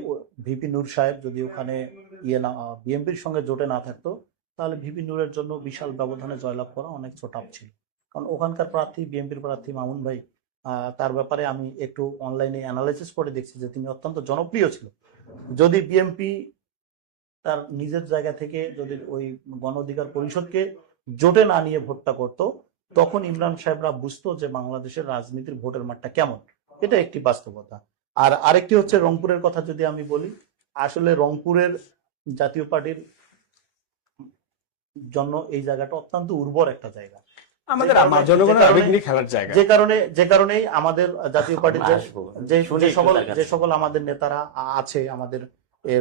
ভিপি নূর সাহেব যদি ওখানে বিএনপির সঙ্গে জোটে না থাকতো, তাহলে ভিপি নূরের জন্য বিশাল ব্যবধানে জয়লাভ করা অনেক টাফ ছিল। কারণ ওখানকার প্রার্থী, বিএনপির প্রার্থী মামুন ভাই, তার ব্যাপারে আমি একটু অনলাইনে অ্যানালাইসিস করে দেখছি যে তিনি অত্যন্ত জনপ্রিয় ছিল। যদি বিএনপি তার নিজের জায়গা থেকে যদি ওই গণ অধিকার পরিষদকে জোটে না নিয়ে ভোটটা করত, তখন ইমরান সাহেবরা বুঝতো যে বাংলাদেশের রাজনীতির ভোটের মাঠটা কেমন। এটা একটি বাস্তবতা। আর আরেকটি হচ্ছে রংপুরের কথা যদি আমি বলি, আসলে রংপুরের জাতীয় পার্টির জন্য এই জায়গাটা অত্যন্ত উর্বর একটা জায়গা, আমাদের জনগণের আবেগ নিয়ে খেলার জায়গা। যে কারণেই আমাদের জাতীয় পার্টির আসবো। যে সকল আমাদের নেতারা আছে, আমাদের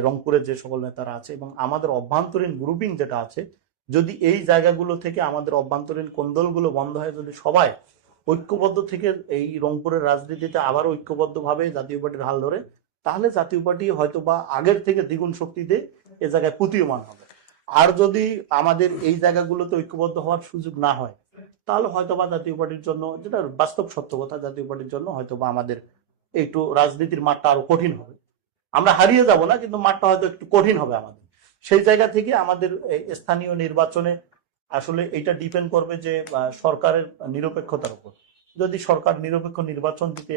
রংপুরের যে সকল নেতারা আছে এবং আমাদের অভ্যন্তরীণ গ্রুপিং যেটা আছে, যদি এই জায়গাগুলো থেকে আমাদের অভ্যন্তরীণ কোন্দলগুলো বন্ধ হয়, যদি সবাই ঐক্যবদ্ধ থেকে এই রংপুরের রাজনীতিতে আবার ঐক্যবদ্ধভাবে জাতীয় পার্টির হাল ধরে, তাহলে জাতীয় পার্টি হয়তো বা আগের থেকে দ্বিগুণ শক্তিতে এ জায়গায় প্রতীয়মান হবে। আর যদি আমাদের এই জায়গাগুলোতে ঐক্যবদ্ধ হওয়ার সুযোগ না হয়, তাহলে হয়তোবা জাতীয় পার্টির জন্য, যেটা বাস্তব সত্য কথা, জাতীয় পার্টির জন্য হয়তোবা আমাদের একটু রাজনীতির মাঠটা আরো কঠিন হবে। আমরা হারিয়ে যাব না, কিন্তু মাঠটা হয়তো একটু কঠিন হবে আমাদের। সেই জায়গা থেকে আমাদের স্থানীয় নির্বাচনে আসলে এটা ডিপেন্ড করবে যে সরকারের নিরপেক্ষতার উপর। যদি সরকার নিরপেক্ষ নির্বাচন দিতে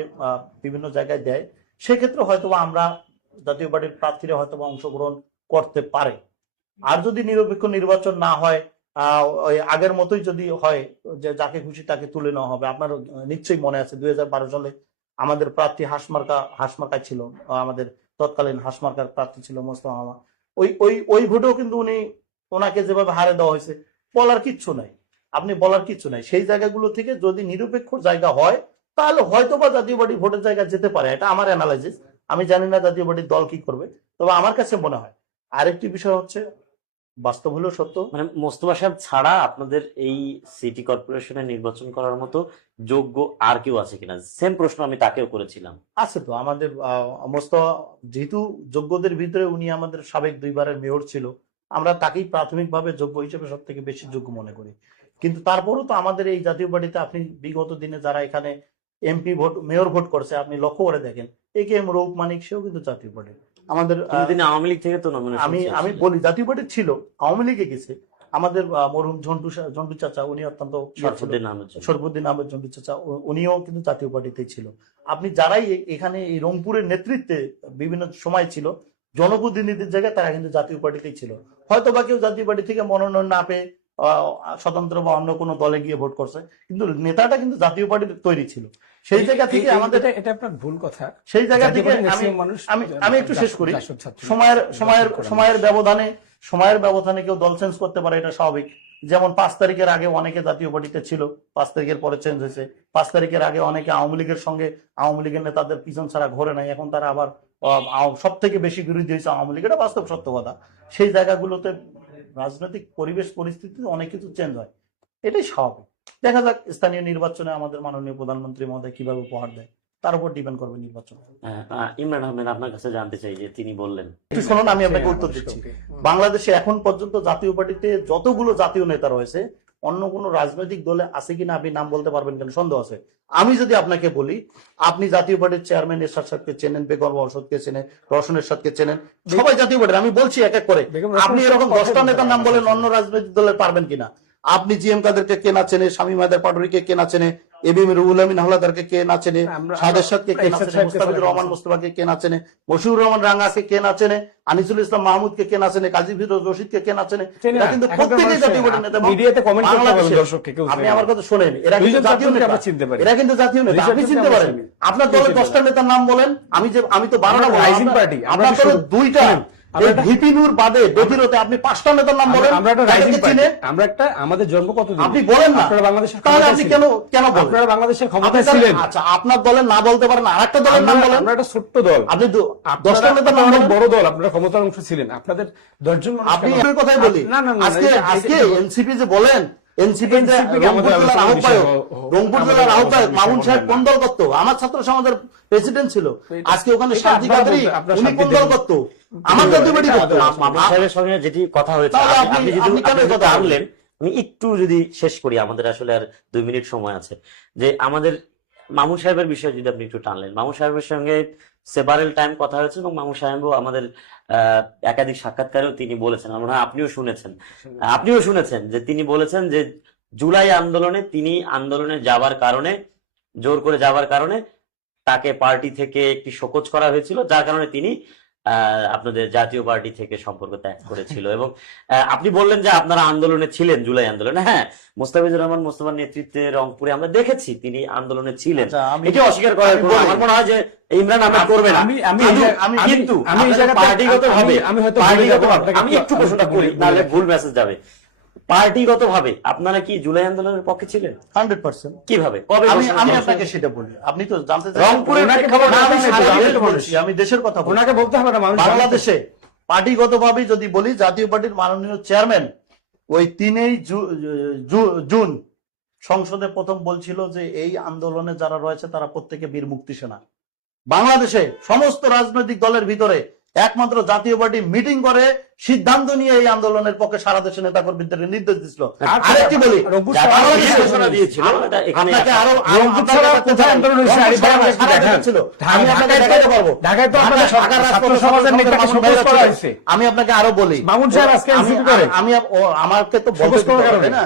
বিভিন্ন জায়গায় দেয়, সেক্ষেত্রে হয়তোবা আমরা জাতীয় পার্টির প্রার্থীরা হয়তোবা অংশগ্রহণ করতে পারে। আর যদি নিরপেক্ষ নির্বাচন না হয়, ওই আগের মতোই যদি হয় যে যাকে খুশি তাকে তুলে নেওয়া হবে, আপনার নিশ্চয়ই মনে আছে 2012 সালে আমাদের প্রার্থী হাসমার্কায় ছিল, আমাদের তৎকালীন হাসমার্কার প্রার্থী ছিল মোস্তফা মামা। ওই ভোটেও কিন্তু ওনাকে যেভাবে হারে দেওয়া হয়েছে, বলার কিচ্ছু নাই, আপনি বলার কিচ্ছু নাই। সেই জায়গাগুলো থেকে যদি নিরপেক্ষ জায়গা হয়, তাহলে হয়তোবা জাতীয় পার্টি ভোটের জায়গা যেতে পারে। এটা আমার অ্যানালাইসিস, আমি জানি না জাতীয় পার্টির দল কি করবে, তবে আমার কাছে মনে হয়। আরেকটি বিষয় হচ্ছে, বাস্তব হলেও সত্য, মানে মোস্তফা সাহেব ছাড়া আপনাদের এই সিটি কর্পোরেশনে নির্বাচন করার মতো যোগ্য আর কেউ আছে কিনা, সেম প্রশ্ন আমি তাকেও করেছিলাম। আছে তো আমাদের মোস্তফা, যেহেতু যোগ্যদের ভিতরে উনি আমাদের সাবেক 2 বারের মেয়র ছিল, আমরা তাকেই প্রাথমিকভাবে যোগ্য হিসেবে সব থেকে বেশি যোগ্য মনে করি। কিন্তু তারপরও তো আমাদের এই জাতীয় পার্টিতে আপনি বিগত দিনে যারা এখানে এমপি ভোট, মেয়র ভোট করছে, আপনি লক্ষ্য করে দেখেন, AKM রৌফ মানিক, সেও কিন্তু জাতীয় পার্টি। আমাদের তিনি আওয়ামী লীগ থেকে তো নমিনেশন আমি বলি জাতীয় পার্টি ছিল, আওয়ামী লীগে গেছে। আমাদের মরহুম ঝন্টু চাচা, উনি অত্যন্ত শরফুদ্দিন আহমেদ ঝন্টু চাচা, উনিও কিন্তু জাতীয় পার্টিতেই ছিল। আপনি যারাই এখানে এই রংপুরের নেতৃত্বে বিভিন্ন সময় ছিল, জনপ্রতিনিধির জায়গায়, তারা কিন্তু জাতীয় পার্টিতেই ছিল। হয়তো বা কেউ জাতীয় পার্টি থেকে মনোনয়ন না পেয়ে স্বতন্ত্র বা অন্য কোনো দলে গিয়ে ভোট করছে, কিন্তু নেতাটা কিন্তু জাতীয় পার্টির তৈরি ছিল। সেই জায়গা থেকে আমাদের, এটা আপনার ভুল কথা। সেই জায়গা থেকে আমি একটু শেষ করি। সময়ের ব্যবধানে কেউ দল চেঞ্জ করতে পারে, এটা স্বাভাবিক। যেমন 5 তারিখের আগে অনেকে জাতীয় পার্টিতে ছিল, 5 তারিখের পরে চেঞ্জ হয়েছে। 5 তারিখের আগে অনেকে আওয়ামী লীগের সঙ্গে, আওয়ামী লীগের নেতাদের পিছন ছাড়া ঘোরে নাই, এখন তারা আবার সব থেকে বেশি বিরোধী হয়েছে আওয়ামী লীগ। এটা বাস্তব সত্য কথা। সেই জায়গাগুলোতে রাজনৈতিক পরিবেশ পরিস্থিতিতে অনেক কিছু চেঞ্জ হয়, এটাই স্বাভাবিক। দেখা যাক স্থানীয় নির্বাচনে আমাদের মাননীয় প্রধানমন্ত্রী মহোদয় কিভাবে উপহার দেয়। তার উপর ডিপেন্ড করবে নির্বাচন। ইমরান আহমেদ, আপনার কাছে জানতে চাই যে তিনি বললেন, একটু শুনুন, আমি আপনাকে উত্তর দিচ্ছি। বাংলাদেশে এখন পর্যন্ত জাতীয় পার্টিতে যতগুলো জাতীয় নেতা রয়েছে, অন্য কোনো রাজনৈতিক দলে আছে কিনা আপনি নাম বলতে পারবেন কেন, সন্দেহ আছে। আমি যদি আপনাকে বলি, আপনি জাতীয় পার্টির চেয়ারম্যান এরশাদ সাহেবকে চেনেন, বেগম রওশনকে চেনেন, রওশন এরশাদকে চেনেন, সবাই জাতীয় পার্টির। আমি বলছি এক এক করে, আপনি এরকম 10টা নেতার নাম বলেন অন্য রাজনৈতিক দলে পারবেন কিনা। আপনি জি এম কাদেরকে কে না চেনে, শামীম হায়দার পাটোয়ারিকে কে না চেনে, এবিএম রুহুল আমিন হাওলাদারকে কে না চেনে, সাদ এরশাদকে কে না চেনে, মুস্তাফিজুর রহমান মুস্তফাকে কে না চেনে, মশিউর রহমান রাঙ্গাকে কে না চেনে, আনিসুল ইসলাম মাহমুদকে কে না চেনে, কাজী ফিরোজ রশিদকে কে না চেনে। এরা কিন্তু প্রত্যেকই জাতীয় পার্টির নেতা। মিডিয়াতে কমেন্ট করতে হবে বাংলাদেশে- দর্শককে, কেউ আপনি আমার কথা শোনেন, এরা কিন্তু জাতীয় নেতা, আমরা চিনতে পারি। এরা কিন্তু জাতীয় নেতা, আপনি চিনতে পারেন। আপনার দলের 10টা নেতার নাম বলেন, আমি তো 12টা বললাম, রাইজিং পার্টি, আমরা আপনার দলের 2টা, এই ভিপি নূর বাদে বেদিরতে আপনি 5টা নেতার নাম বলেন। আমরা একটা রাইজিং তাদেরকে পার্টি, চিনে আমরা একটা, আমাদের জন্ম কতদিন আপনি বলেন না, আপনারা বাংলাদেশের তাহলে ক্ষমতায় আপনি ছিলেন। কেন বলেন? আপনারা বাংলাদেশের আপনি ক্ষমতায় তাহলে- ছিলেন। আচ্ছা, আপনার দলের না বলতে পারেন, আরেকটা দলের নাম বলেন। আমরা একটা ছোট্ট দল, আপনি 10টা আপনারা নেতার নাম অনেক বলেন। বড় দল, আপনারা ক্ষমতার অংশ ছিলেন। আপনাদের 10 জন মানুষ আপনি কেন? এর কথাই বলি, না না না, আজকে এনসিপি যে বলেন, এনসিপি যে NCP কে রংপুর আমাদের জেলার আলোচনার আহ্বায়ক, বিষয় রংপুর আমাদের জেলার আহ্বায়ক আলোচনার মামুন বিষয় সাহেব বলবেন কোন না। দল করতো? আমার ছাত্র সমাজের প্রেসিডেন্ট ছিল। আজকে ওখানে এটা শান্তি আপনারা কাদরি, আপনারা উনি কোন শান্তি দল দেন। করতো? আমার জাতীয় পার্টি করতো। মামুন সাহেবের সঙ্গে যেটি কথা হয়েছে, তাহলে আপনি আপনি যদি কেন আপনি কথা যেটা বললেন? আনলেন, আমি একটু যদি শেষ করি, আমাদের আসলে আর 2 মিনিট সময় আছে। যে আমাদের মামুন সাহেবের বিষয়ে যদি আপনি একটু টানলেন, মামুন সাহেবের সঙ্গে সেভারেল টাইম কথা হয়েছে এবং মামুন সাহেবও আমাদের একাধিক সাক্ষাৎকারেও তিনি বলেছেন, আমার মনে হয় আপনিও শুনেছেন যে তিনি বলেছেন যে জুলাই আন্দোলনে তিনি আন্দোলনে যাবার কারণে, জোর করে যাবার কারণে তাকে পার্টি থেকে একটি শোকজ করা হয়েছিল, যার কারণে তিনি আপনাদের জাতীয় পার্টি থেকে সম্পর্ক ত্যাগ করেছিল। এবং আপনি বললেন যে আপনারা আন্দোলনে ছিলেন, জুলাই আন্দোলনে। হ্যাঁ, মোস্তাফিজুর রহমান মোস্তফার নেতৃত্বে রংপুরে আমরা দেখেছি তিনি আন্দোলনে ছিলেন, আচ্ছা, এটি অস্বীকার করার কোনো, আমার মনে হয় যে ইমরান আহমেদ করবে না। কিন্তু পার্টিগতভাবে আমি একটু প্রশ্নটা করি, নাহলে ভুল মেসেজ যাবে। পার্টিগতভাবে আপনারা কি জুলাই আন্দোলনের পক্ষে ছিলেন? 100%। কিভাবে, কবে? আমি আপনাকে সেটা বলি, আপনি তো জানতে চান। রংপুরের না, প্রেক্ষাপট আমি আমি সারা বলছি, দেশ বলছি, আমি দেশের কথা বলছি। ওনাকে বলতে হবে না, মানুষ বাংলাদেশে পার্টিগতভাবে যদি বলি, জাতীয় পার্টির মাননীয় চেয়ারম্যান ওই 3 জুন সংসদে প্রথম বলছিল যে এই আন্দোলনে যারা রয়েছে তারা প্রত্যেকে বীর মুক্তি সেনা। বাংলাদেশে সমস্ত রাজনৈতিক দলের ভিতরে একমাত্র জাতীয় পার্টি মিটিং করে সিদ্ধান্ত নিয়ে এই আন্দোলনের পক্ষে সারা দেশের নেতা কর্মীদের নির্দেশ দিছিল। আরেকটি বলি, রংপুর যারা বাংলাদেশে ঘোষণা দিয়েছিল, এটা এখানে আপনাকে আসা। রংপুর ছাড়া কোথায় আন্দোলন হয়েছে? আমি আপনাকে দেখাতে পারবো। ঢাকায় তো আপনাদের ঢাকার ছাত্র রাজপথে সমাজের মামুন নেতাকে ভাইরা শোকজ করা ছিল। হয়েছে। আমি আপনাকে আরো বলি, মামুন সাহেব আজকে NCP করে। আমাকে তো বলতে শোকজ করার দিতে হবে, কারণে। তাই না?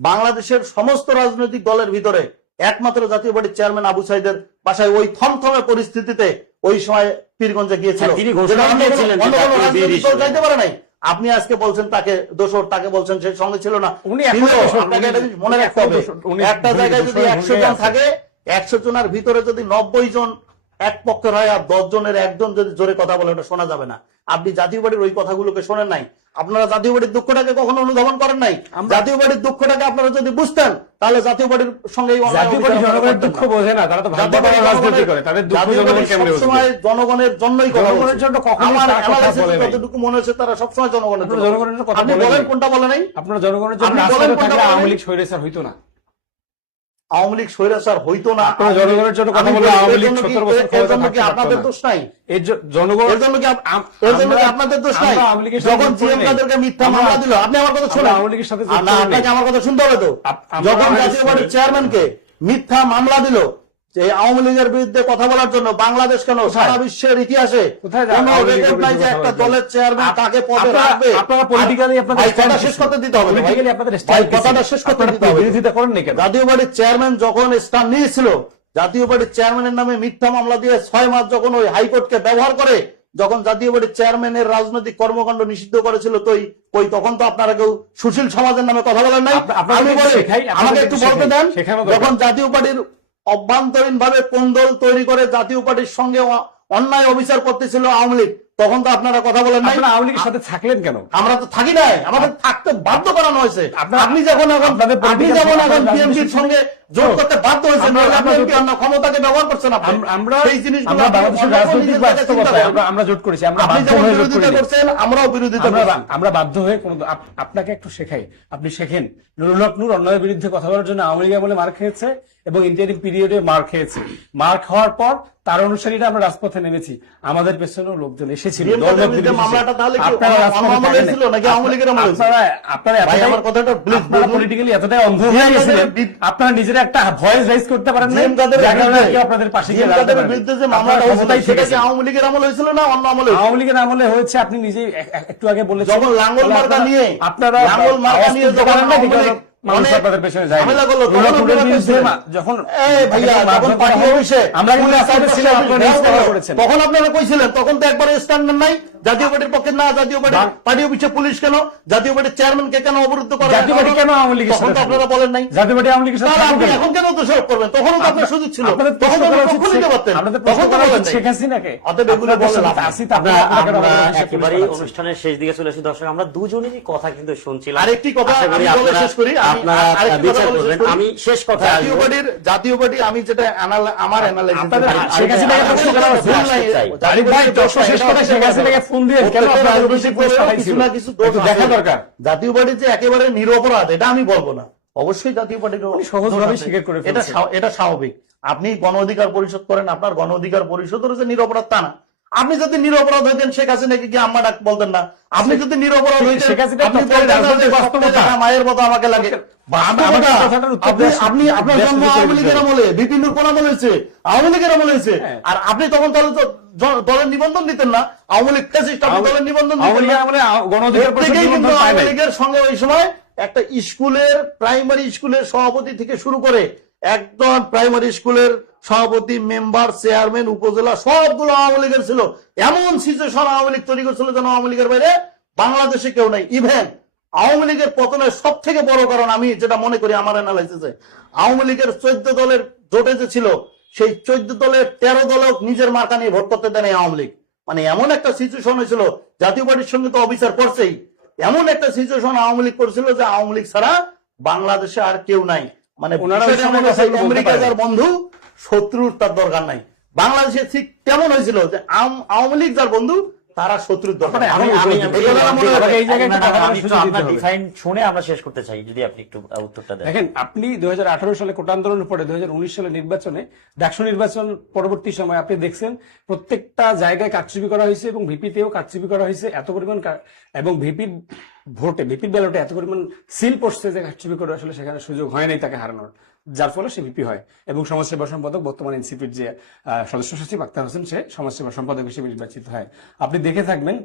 বাংলাদেশের সমস্ত রাজনৈতিক দলের ভিতরে একমাত্র জাতীয় পার্টির চেয়ারম্যান আবু সাইদের বাসায় ওই থমথমে পরিস্থিতিতে ওই সময় পীরগঞ্জে গিয়েছিল। হ্যাঁ, তিনি ঘোষণা যেটা দিয়েছিলেন যে অন্য কোনো জাতীয় বীর রাজনৈতিক দল হিসেবে। যাইতে পারে নাই। আপনি আজকে বলছেন তাকে দোষর, তাকে বলছেন সে সঙ্গে ছিল না। উনি ছিল। এখনো দোষর, আপনাকে উনি- একটা জিনিস মনে উনি রাখতে হবে, এখনো দোষর, উনি একটা ভুল জায়গায় দোষর যদি ভুলে 100 জন আছে। থাকে, 100 জনের ভিতরে যদি 90 জন এক পক্ষের হয় আর 10 জনের একজন যদি জোরে কথা বলে, ওটা শোনা যাবে না। আপনি জাতীয় পার্টির ওই কথাগুলোকে শোনেন নাই, আপনারা জাতীয় পার্টির দুঃখটাকে কখনো অনুধাবন করেন নাই। জাতীয় পার্টির দুঃখটাকে আপনারা যদি বুঝতেন, তাহলে জাতীয় পার্টির সঙ্গে এই অন্যায় জাতীয় পার্টি অবিচার আপনারা জনগণের করতেন দুঃখ না। বোঝে না, তারা তো ভাগ্য জাতীয় পার্টি রাজনীতি করে, তাদের দুঃখ জাতীয় জনগণ পার্টি কেমনে বুঝবে? সবসময় জনগণের জন্যই কথা জনগণের বলছে। জন্য কখনোই আমার তার কথা analysis বলে নাই। যতটুকু মনে হচ্ছে তারা সবসময় জনগণের আপনারা জন্য জনগণের জন্য কথা আপনি বলেন বলেন নাই। কোনটা বলে নাই? আপনারা জনগণের জন্য আপনি রাজপথে বলেন কোনটা থাকলে বলেন? আওয়ামী লীগ স্বৈরাচার হইতো না। আওয়ামী লীগ স্বৈরাচার হইতো না। আপনারা জনগণের জন্য কথা আমি বললে বলি, আওয়ামী এর লীগ জন্য 70 বছর এর ক্ষমতায় জন্য কি থাকতে আপনাদের পারতো না। দোষ নাই? এই জনগণ এর জন্য কি এর জন্য কি আপনাদের দোষ নাই? আমরা আওয়ামী লীগের সাথে যখন জোট করি জিএম নাই। কাদেরকে মিথ্যা আমরা- মামলা দিল, আপনি আমার কথা আমরা শুনুন। আওয়ামী লীগের সাথে জোট না, করি নাই। আপনাকে আমার কথা শুনতে হবে তো। আমরা যখন আমাদের জাতীয় পার্টির শুনি। চেয়ারম্যানকে মিথ্যা মামলা দিল যে আওয়ামী লীগের বিরুদ্ধে কথা বলার জন্য, বাংলাদেশ কেন সারা বিশ্বের ইতিহাসে কোথায় যায়? কোন আওয়ামী লীগের রেকর্ড নাই যে বিরুদ্ধে একটা কথা বলার দলের চেয়ারম্যান তাকে পদে আপনারা- রাখবে। আপনারা politically আপনাদের ভাই, stand কথা কি শেষ ছিল? করতে দিতে হবে তো ভাই। Politically আপনাদের ভাই, stand কি ছিল? কথাটা শেষ করতে আপনারা দিতে হবে তো। বিরোধিতা করেন না কেন? জাতীয় পার্টির চেয়ারম্যান যখন স্টান নিয়েছিল, জাতীয় পার্টির চেয়ারম্যানের নামে মিথ্যা মামলা দিয়ে 6 মাস যখন ওই হাইকোর্টকে ব্যবহার করে, যখন জাতীয় পার্টির চেয়ারম্যানের রাজনৈতিক কর্মকাণ্ড নিষিদ্ধ করেছিল, তখন তো আপনারা কেউ সুশীল সমাজের নামে কথা বলেন নাই। আপনাদের আমি একটু বলি, শেখাই, আপনাদের আমাকে একটু একটু বলতে শেখাই। দেন। শেখানো দরকার। যখন জাতীয় পার্টির অভ্যন্তরীণ ভাবে কোন্দল তৈরি করে জাতীয় পার্টির সঙ্গে অন্যায় অবিচার করতেছিল আওয়ামী লীগ, তখন তো আপনারা কথা বলেন নাই। আপনারা আওয়ামী লীগের সাথে থাকলেন কেন? আমরা তো থাকি নাই, আমাদের থাকতে বাধ্য করানো হয়েছে। আপনারা- আপনি যখন আপনাদের আপনি political যখন এখন রাজনীতির বিএনপির সঙ্গে যোগ করতে বাধ্য হয়েছেন, আমরা- নইলে আপনি আমরা এমপি হন না, ক্ষমতাকে ব্যবহার করছেন আপনি। আমরা সেই জিনিসগুলো আমরা আপনি বাংলাদেশের অন্য কোনো রাজনৈতিক নিজের জায়গায় চিন্তা বাস্তবতায় করেন। আমরা জোট করেছি, আমরা আপনি বাধ্য যেমন হয়ে জোট বিরোধিতা করিনি। করছেন, আমরাও বিরোধিতা করছি। আমরা বাধ্য হয়ে আপনাকে একটু শেখাই, আপনি শেখেন। নুরুল হক নূর অন্যায়ের বিরুদ্ধে কথা বলার জন্য আওয়ামী লীগ আমলে মার খেয়েছে, এবং ইন্টারিম পিরিয়ডে মার খেয়েছি। মার খাওয়ার পর তার অনুসারীরা আমরা রাজপথে নেমেছি, আমাদের পেছনেও লোকজন এসেছিল। ডিএম কাদের বিরুদ্ধে মামলাটা তাহলে কি আমলে ছিল নাকি আওয়ামী লীগের আমলে ছিল? আপনারা ভাই আমার কথাটা প্লিজ পলিটিক্যালি এতটাই অন্ধ হয়ে গেছিলেন, আপনারা নিজেরা একটা ভয়েস রাইজ করতে পারেন না, ডিএম কাদের যার কারণে কেউ আপনাদের পাশে গিয়ে দাঁড়াতে পারেনি। বিরুদ্ধে যে মামলাটা হয়েছিল সেটা কি আওয়ামী লীগের আমলে হয়েছিল না অন্য আমলে? আওয়ামী লীগের আমলে হয়েছে, আপনি নিজেই একটু আগে বলেছেন। যখন লাঙ্গল মার্কা নিয়ে আপনারা লাঙ্গল মার্কা নিয়ে যখন মানুষ আপনাদের পেছনে যায় ঝামেলা করলো, যখন ভাইয়া যখন পার্টি অফিসে আমরা কিন্তু ছিলাম, আপনারা নিউজ কভার করেছেন। তখন আপনারা কইছিলেন, তখন তো একবার স্ট্যান্ডার্ড নাই জাতীয় পার্টির পক্ষে না, জাতীয় পার্টি অফিসে পুলিশ কেন, জাতীয় পার্টির চেয়ারম্যানকে কেন অবরুদ্ধ করা, জাতীয় পার্টি কেন আওয়ামী লীগের তখন তো আপনারা বলেন নাই। জাতীয় পার্টি আওয়ামী লীগের সাথে আপনি এখন কেন দোষারোপ করবেন? তখন তো আপনার সুযোগ ছিল, আপনাদের তখন তো প্রশ্ন আপনি নিতে পারতেন, আপনাদের তখন তো বলেন নাই। শেখ হাসিনাকে অতএব এগুলো বলেন না। আমরা একেবারেই অনুষ্ঠানের শেষ দিকে চলে এসেছি দর্শক, আমরা দুজনেরই কথা কিন্তু শুনছিলাম। আরেকটি কথা আশা করি আমি বলে আপনারা- শেষ করি, আপনারা আরেকটি বিচার কথা বলে শেষ করবেন। করি। আমি শেষ কথা জাতীয় পার্টি আমি যেটা আমার অ্যানালাইসিস শেখ হাসিনাকে প্রশ্ন করা হচ্ছে। আরিফ ভাই, দর্শক শেষ করে শেখ হাসিনাকে ফোন দিয়ে কেন আপনারা রাজনৈতিক পুলিশ পাঠাইছিল? কিছু না কিছু দোষ একটু দেখা আছে। দরকার। জাতীয় পার্টি যে একেবারে নিরপরাধ এটা আমি বলবো না, অবশ্যই জাতীয় পার্টির সহজভাবে স্বীকার করে এটা ফেলছে। এটা স্বাভাবিক। আপনি গণ অধিকার পরিষদ করেন, আপনার গণ অধিকার পরিষদের যে নিরপরাধ তা না। আপনি যদি নিরপরাধ হইতেন শেখ হাসিনাকে কি আম্মা ডাক বলতেন না? আপনি যদি নিরপরাধ হইতেন শেখ হাসিনা আপনি তৎকালীন বলতেন না যে রাজনৈতিক বাস্তবতা বাস্তবতা। মায়ের মতো আমাকে লাগে। আমাদের কথাটার উত্তর দেওয়া আপনি আপনার দেশ জন্ম বিচারের আওয়ামী লীগের বিষয়। আমলে, বিপিনুর কোন আমলে হয়েছে? আওয়ামী লীগের আমলে হয়েছে। হ্যাঁ। আর আপনি তখন তাহলে তো দলের নিবন্ধন দিতেন না, আওয়ামী লীগ ফ্যাসিস্ট, আপনি দলের নিবন্ধন আওয়ামী দিতেন লীগের না। আমলে গণ অধিকার পরিষদ প্রত্যেকেই কিন্তু নিবন্ধন পায় আওয়ামী নাই। লীগের সঙ্গে ওই সময় একটা স্কুলের প্রাইমারি স্কুলের সভাপতি থেকে শুরু করে একদম প্রাইমারি স্কুলের সভাপতি, মেম্বার, চেয়ারম্যান, উপজেলা সবগুলো আওয়ামী লীগের ছিল। এমন সিচুয়েশন আওয়ামী লীগ তৈরি করছিল যেন আওয়ামী লীগের বাইরে বাংলাদেশে কেউ নাই। ইভেন আওয়ামী লীগের পতনের সব থেকে বড় কারণ আমি যেটা মনে করি আমার অ্যানালাইসিসে, আওয়ামী লীগের 14 দলের জোটে যে ছিল সেই 14 দলের 13 দলও নিজের মার্কা নিয়ে ভোট করতে দেয় আওয়ামী লীগ। মানে এমন একটা সিচুয়েশন হয়েছিল, জাতীয় পার্টির সঙ্গে তো অবিচার করছেই, এমন একটা সিচুয়েশন আওয়ামী লীগ করেছিল যে আওয়ামী লীগ ছাড়া বাংলাদেশে আর কেউ নাই। মানে ওনারা ওই সময় কথা বলতে আমেরিকা পারেন। যার বন্ধু, শত্রুর তার দরকার নাই। বাংলাদেশে ঠিক তেমন হয়েছিল যে আওয়ামী লীগ যার বন্ধু তারা শত্রুর দরকার নাই। এই জায়গায় একটা কথা বলার সুযোগ দিতে আপনার হবে। ডিফাইন শুনে আমরা শেষ করতে চাই, যদি আপনি একটু উত্তরটা দেন। দেখেন, আপনি 2018 সালে কোটা আন্দোলনের পরে 2019 সালে নির্বাচনে, ডাকসু নির্বাচন পরবর্তী সময় আপনি দেখছেন প্রত্যেকটা জায়গায় কারচুপি করা হয়েছে এবং ভিপিতেও কারচুপি করা হয়েছে এত পরিমাণ এবং ভিপির ভোটে, ভিপির ব্যালটে এত পরিমাণ সিল পড়ছে যে কারচুপি করে আসলে সেখানে সুযোগ হয় নাই তাকে হারানোর, যার ফলে সে ভিপি হয় এবং সমাজসেবা সম্পাদক বর্তমান এনসিপির যে সদস্য সচিব আক্তার হোসেন সে সমাজসেবা সম্পাদক হিসেবে নির্বাচিত হয়। আপনি দেখে থাকবেন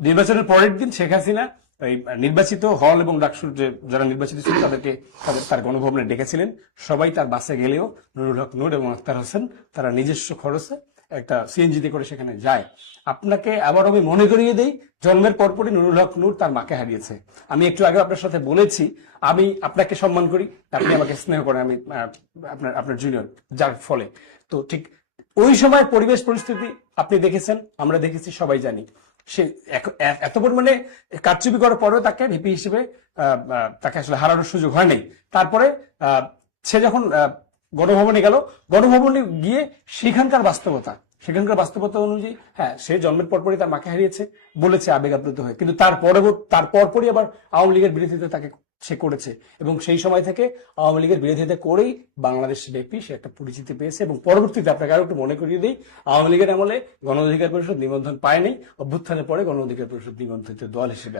নির্বাচনের পরের দিন শেখ হাসিনা এই নির্বাচিত হল এবং ডাকসুর যে যারা নির্বাচিত ছিল তাদেরকে তার গণভবনে ডেকেছিলেন। সবাই তার বাসে গেলেও নুরুল হক নূর এবং আক্তার হোসেন তারা নিজস্ব খরচে একটা সিএনজিতে করে সেখানে যায়। আপনাকে আবার আমি মনে করিয়ে দেই, জন্মের পরপরই নুরুল হক নূর তার মাকে হারিয়েছে। আমি একটু আগে আপনার সাথে বলেছি আমি আপনাকে সম্মান করি, আপনি আমাকে স্নেহ করেন, আমি আপনার জুনিয়র, যার ফলে তো ঠিক ওই সময় পরিবেশ পরিস্থিতি আপনি দেখেছেন, আমরা দেখেছি, সবাই জানি। সে এত পরিমাণে কারচুপি করার পরেও তাকে ভিপি হিসেবে তাকে আসলে হারানোর সুযোগ হয় নাই। তারপরে সে যখন গণভবনে গেল, গণভবনে গিয়ে সেখানকার বাস্তবতা অনুযায়ী হ্যাঁ সে জন্মের পরপরই তার মাকে হারিয়েছে বলেছে আবেগ আপ্লুত হয়ে, কিন্তু তার পরপরই আবার আওয়ামী লীগের বিরোধিতা তাকে সে করেছে এবং সেই সময় থেকে আওয়ামী লীগের বিরোধিতা করেই বাংলাদেশ ব্যাপী সে একটা পরিচিতি পেয়েছে। এবং পরবর্তীতে আপনাকে আরো একটু মনে করিয়ে দিই, আওয়ামী লীগের আমলে গণ অধিকার পরিষদ নিবন্ধন পায়নি, অভ্যুত্থানের পরে গণ অধিকার পরিষদ নিবন্ধিত দল হিসেবে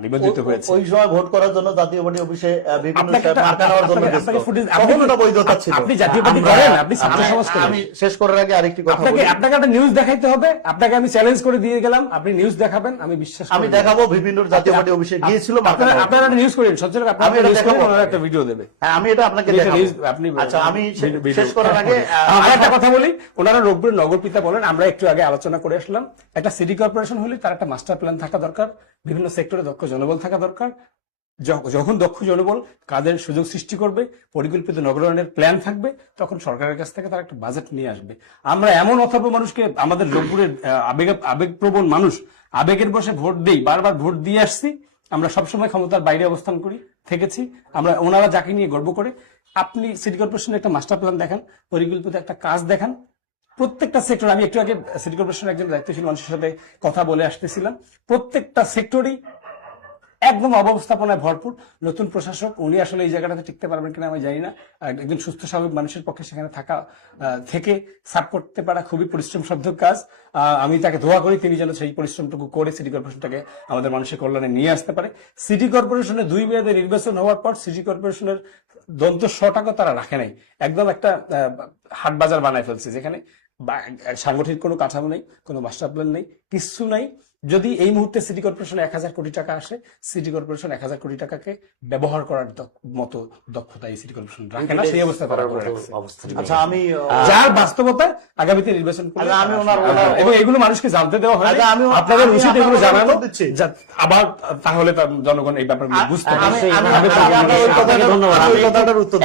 নিবন্ধিত হয়েছে। ওই সময় ভোট করার জন্য জাতীয় পার্টি অফিসে বিভিন্ন আপনাকে একটা- মার্কা নেওয়ার জন্য আপনাকে গেছিল। ফুটেজ- তখন ওটা বৈধতা ছিল। আপনি জাতীয় পার্টি করেন, আপনি ছাত্র সমাজ করেন। আমি শেষ করার আগে আরেকটি কথা বলি। আপনাকে একটা নিউজ দেখাইতে হবে, আপনাকে আমি চ্যালেঞ্জ করে দিয়ে গেলাম, আপনি নিউজ দেখাবেন, আমি বিশ্বাস আমি দেখাবো বিভিন্ন জাতীয় পার্টি অফিসে গিয়েছিল মার্কা নেওয়ার জন্য। আপনারা নিউজ করেন, সচরাচর আপনারা আমি এটা নিউজ করেন, দেখাবো। ওনারা একটা ভিডিও দেবে। হ্যাঁ আমি এটা আপনাকে দেখাবো। আপনি আচ্ছা আমি ভিডিও- শেষ করার আগে আমরা একটা কথা বলি, ওনারা রোগপুরের নগরপিতা বলেন, আমরা একটু আগে আলোচনা করে আসলাম, একটা সিটি কর্পোরেশন হলে তার একটা মাস্টার প্ল্যান থাকা দরকার, বিভিন্ন সেক্টরে দক্ষ জনবল থাকা দরকার। যখন দক্ষ জনবল কাজের সুযোগ সৃষ্টি করবে, পরিকল্পিত নগরায়নের প্ল্যান থাকবে, তখন সরকারের কাছ থেকে তারা একটা বাজেট নিয়ে আসবে। আমরা এমন অথর্ব মানুষকে, আমাদের রোগপুরের আবেগপ্রবণ মানুষ, আবেগের বসে ভোট দেই, বারবার ভোট দিয়ে আসছি, আমরা সবসময় ক্ষমতার বাইরে অবস্থান করি থেকেছি, আমরা ওনারা যাকে নিয়ে গর্ব করে। আপনি সিটি কর্পোরেশনের একটা মাস্টার প্ল্যান দেখান, পরিকল্পিত একটা কাজ দেখান, প্রত্যেকটা সেক্টর। আমি একটু আগে সিটি কর্পোরেশনের একজন দায়িত্বশীল মানুষের সাথে কথা বলে আসতেছিলাম, প্রত্যেকটা সেক্টরই একদম অব্যবস্থাপনায় ভরপুর। নতুন প্রশাসক উনি আসলে এই জায়গাটাতে টিকতে পারবেন কিনা আমি জানি না। একজন সুস্থ স্বাভাবিক মানুষের পক্ষে সেখানে থাকা থেকে সার্ভ করতে পারা খুবই পরিশ্রমসাধ্য কাজ। আমি তাকে দোয়া করি তিনি যেন সেই পরিশ্রমটুকু করে সিটি কর্পোরেশনটাকে আমাদের মানুষের কল্যাণে নিয়ে আসতে পারে। সিটি কর্পোরেশনের 2 মেয়াদে নির্বাচন হওয়ার পর সিটি কর্পোরেশনের দন্ত শটাকে তারা রাখে নাই, একদম একটা হাট বাজার বানায় ফেলছে, যেখানে সাংগঠনিক কোনো কাঠামো নেই, কোনো মাস্টার প্ল্যান নেই, কিছু নাই। যদি এই মুহূর্তে সিটি কর্পোরেশনে 1000 কোটি টাকা আসে, সিটি কর্পোরেশন 1000 কোটি টাকাকে ব্যবহার করার মতো দক্ষতা এই সিটি কর্পোরেশন রাখে না, সেই অবস্থা তারা করে রাখছে। আচ্ছা আমি যার বাস্তবতায় আগামীতে নির্বাচন করলে আচ্ছা, আমি এবং এগুলো মানুষকে জানতে দেওয়া হয়। আচ্ছা, আমি আপনাদের উচিত আমি এগুলো আপনাকে জানানো, উত্তর দিচ্ছি। আবার তাহলে তার জনগণ এই ব্যাপারগুলো বুঝতে পারে।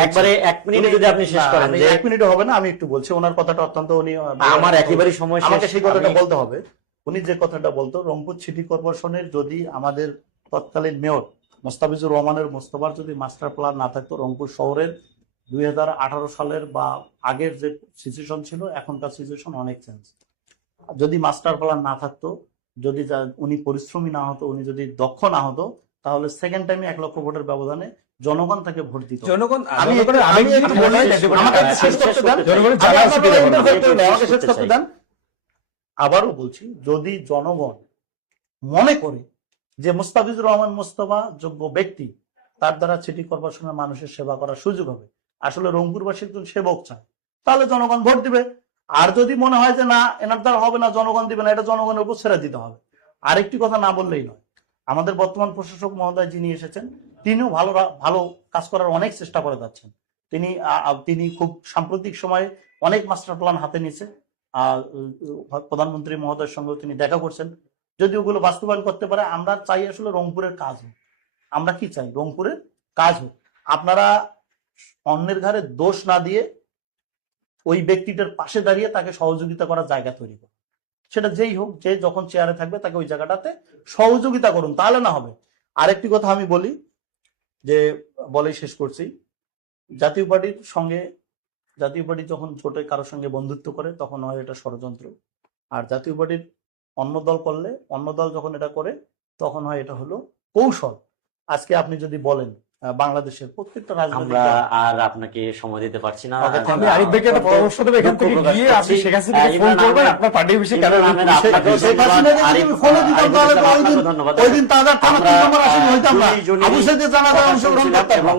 একবারে 1 মিনিটে যদি আপনি শেষ করেন। 1 মিনিট হবে না, আমি একটু বলছি। ওনার কথাটা অত্যন্ত উনি আমার একেবারেই সময় শেষ। আমাকে সেই কথাটা বলতে হবে। উনি যে কথাটা বলতো, রংপুর সিটি কর্পোরেশনের যদি আমাদের তৎকালীন মেয়র মোস্তাফিজুর রহমানের মোস্তফার যদি মাস্টার প্ল্যান না থাকতো, রংপুর শহরের 2018 সালের বা আগের যে সিচুয়েশন ছিল, এখনকার সিচুয়েশন অনেক চেঞ্জ। যদি মাস্টার প্ল্যান না থাকতো, যদি উনি পরিশ্রমী না হতো, উনি যদি দক্ষ না হতো, তাহলে সেকেন্ড টাইমে 1 লক্ষ ভোটের ব্যবধানে জনগণ তাকে ভোট দিত। জনগণ আমাকে শেষ করতে দেন। আবারও বলছি, যদি জনগণ মনে করে যে মোস্তাফিজুর রহমান মোস্তফা যোগ্য ব্যক্তি, তার দ্বারা সিটি কর্পোরেশনের মানুষের সেবা করার সুযোগ হবে, আসলে রংপুরবাসী একজন সেবক চায়, তাহলে জনগণ ভোট দিবে। আর যদি মনে হয় যে না, এনার দ্বারা হবে না, জনগণ দিবে না, এটা জনগণের উপর ছেড়ে দিতে হবে। আরেকটি কথা না বললেই নয়, আমাদের বর্তমান প্রশাসক মহোদয় যিনি এসেছেন, তিনিও ভালো কাজ করার অনেক চেষ্টা করে যাচ্ছেন। তিনি খুব সাম্প্রতিক সময়ে অনেক মাস্টার প্ল্যান হাতে নিয়েছে। প্রধানমন্ত্রী মহোদয়ের সঙ্গে তিনি দেখা করছেন। যদি ওগুলো বাস্তবায়ন করতে পারে, আমরা চাই আসলে রংপুরের কাজ হোক। আমরা কি চাই? রংপুরের কাজ হোক। আপনারা অন্যের ঘাড়ে দোষ না দিয়ে ওই ব্যক্তিটার পাশে দাঁড়িয়ে তাকে সহযোগিতা করার জায়গা তৈরি করুন। সেটা যেই হোক, যে যখন চেয়ারে থাকবে তাকে ওই জায়গাটাতে সহযোগিতা করুন, তাহলে না হবে। আরেকটি কথা আমি বলি, যে বলেই শেষ করছি, জাতীয় পার্টি যখন জোটে কারোর সঙ্গে বন্ধুত্ব করে, তখন হয় এটা ষড়যন্ত্র। আর জাতীয় পার্টির অন্য দল করলে, অন্য দল যখন এটা করে, তখন হয় এটা হলো কৌশল। আজকে আপনি যদি বলেন বাংলাদেশের প্রত্যেকটা আমরা আর আপনাকে সময় দিতে পারছি না। আমি আরিফ ভাইকে একটা পরামর্শ দেব, এখান থেকে গিয়ে আপনি শেখ হাসিনাকে ফোন করবেন, আপনার পার্টি অফিসে কেন শেখ হাসিনাকে যদি আমি ফলো দিতাম, তাহলে ওই দিন তাদের থানা 3 নম্বর আসেনি হইতাম না, আবু সাইদের জানাজায় অংশগ্রহণ করতাম না।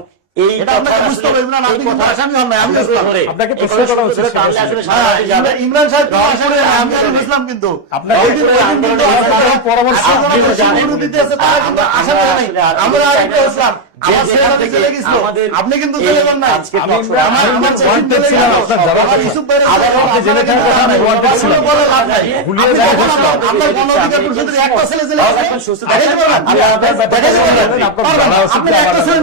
এটা আপনাকে বুঝতে হবে। ইমরান, আপনি কিন্তু আসামি হন না, আমি আপনাকে প্রশ্ন করা হচ্ছে। ইমরান সাহেব তো আসামি না, আমি ইসলাম, কিন্তু আপনাকে পরামর্শ আপনি কিন্তু জেলে যান নাই। আপনার গণ অধিকার পরিষদের একটা ছেলে জেলে আছে, একটা ছেলে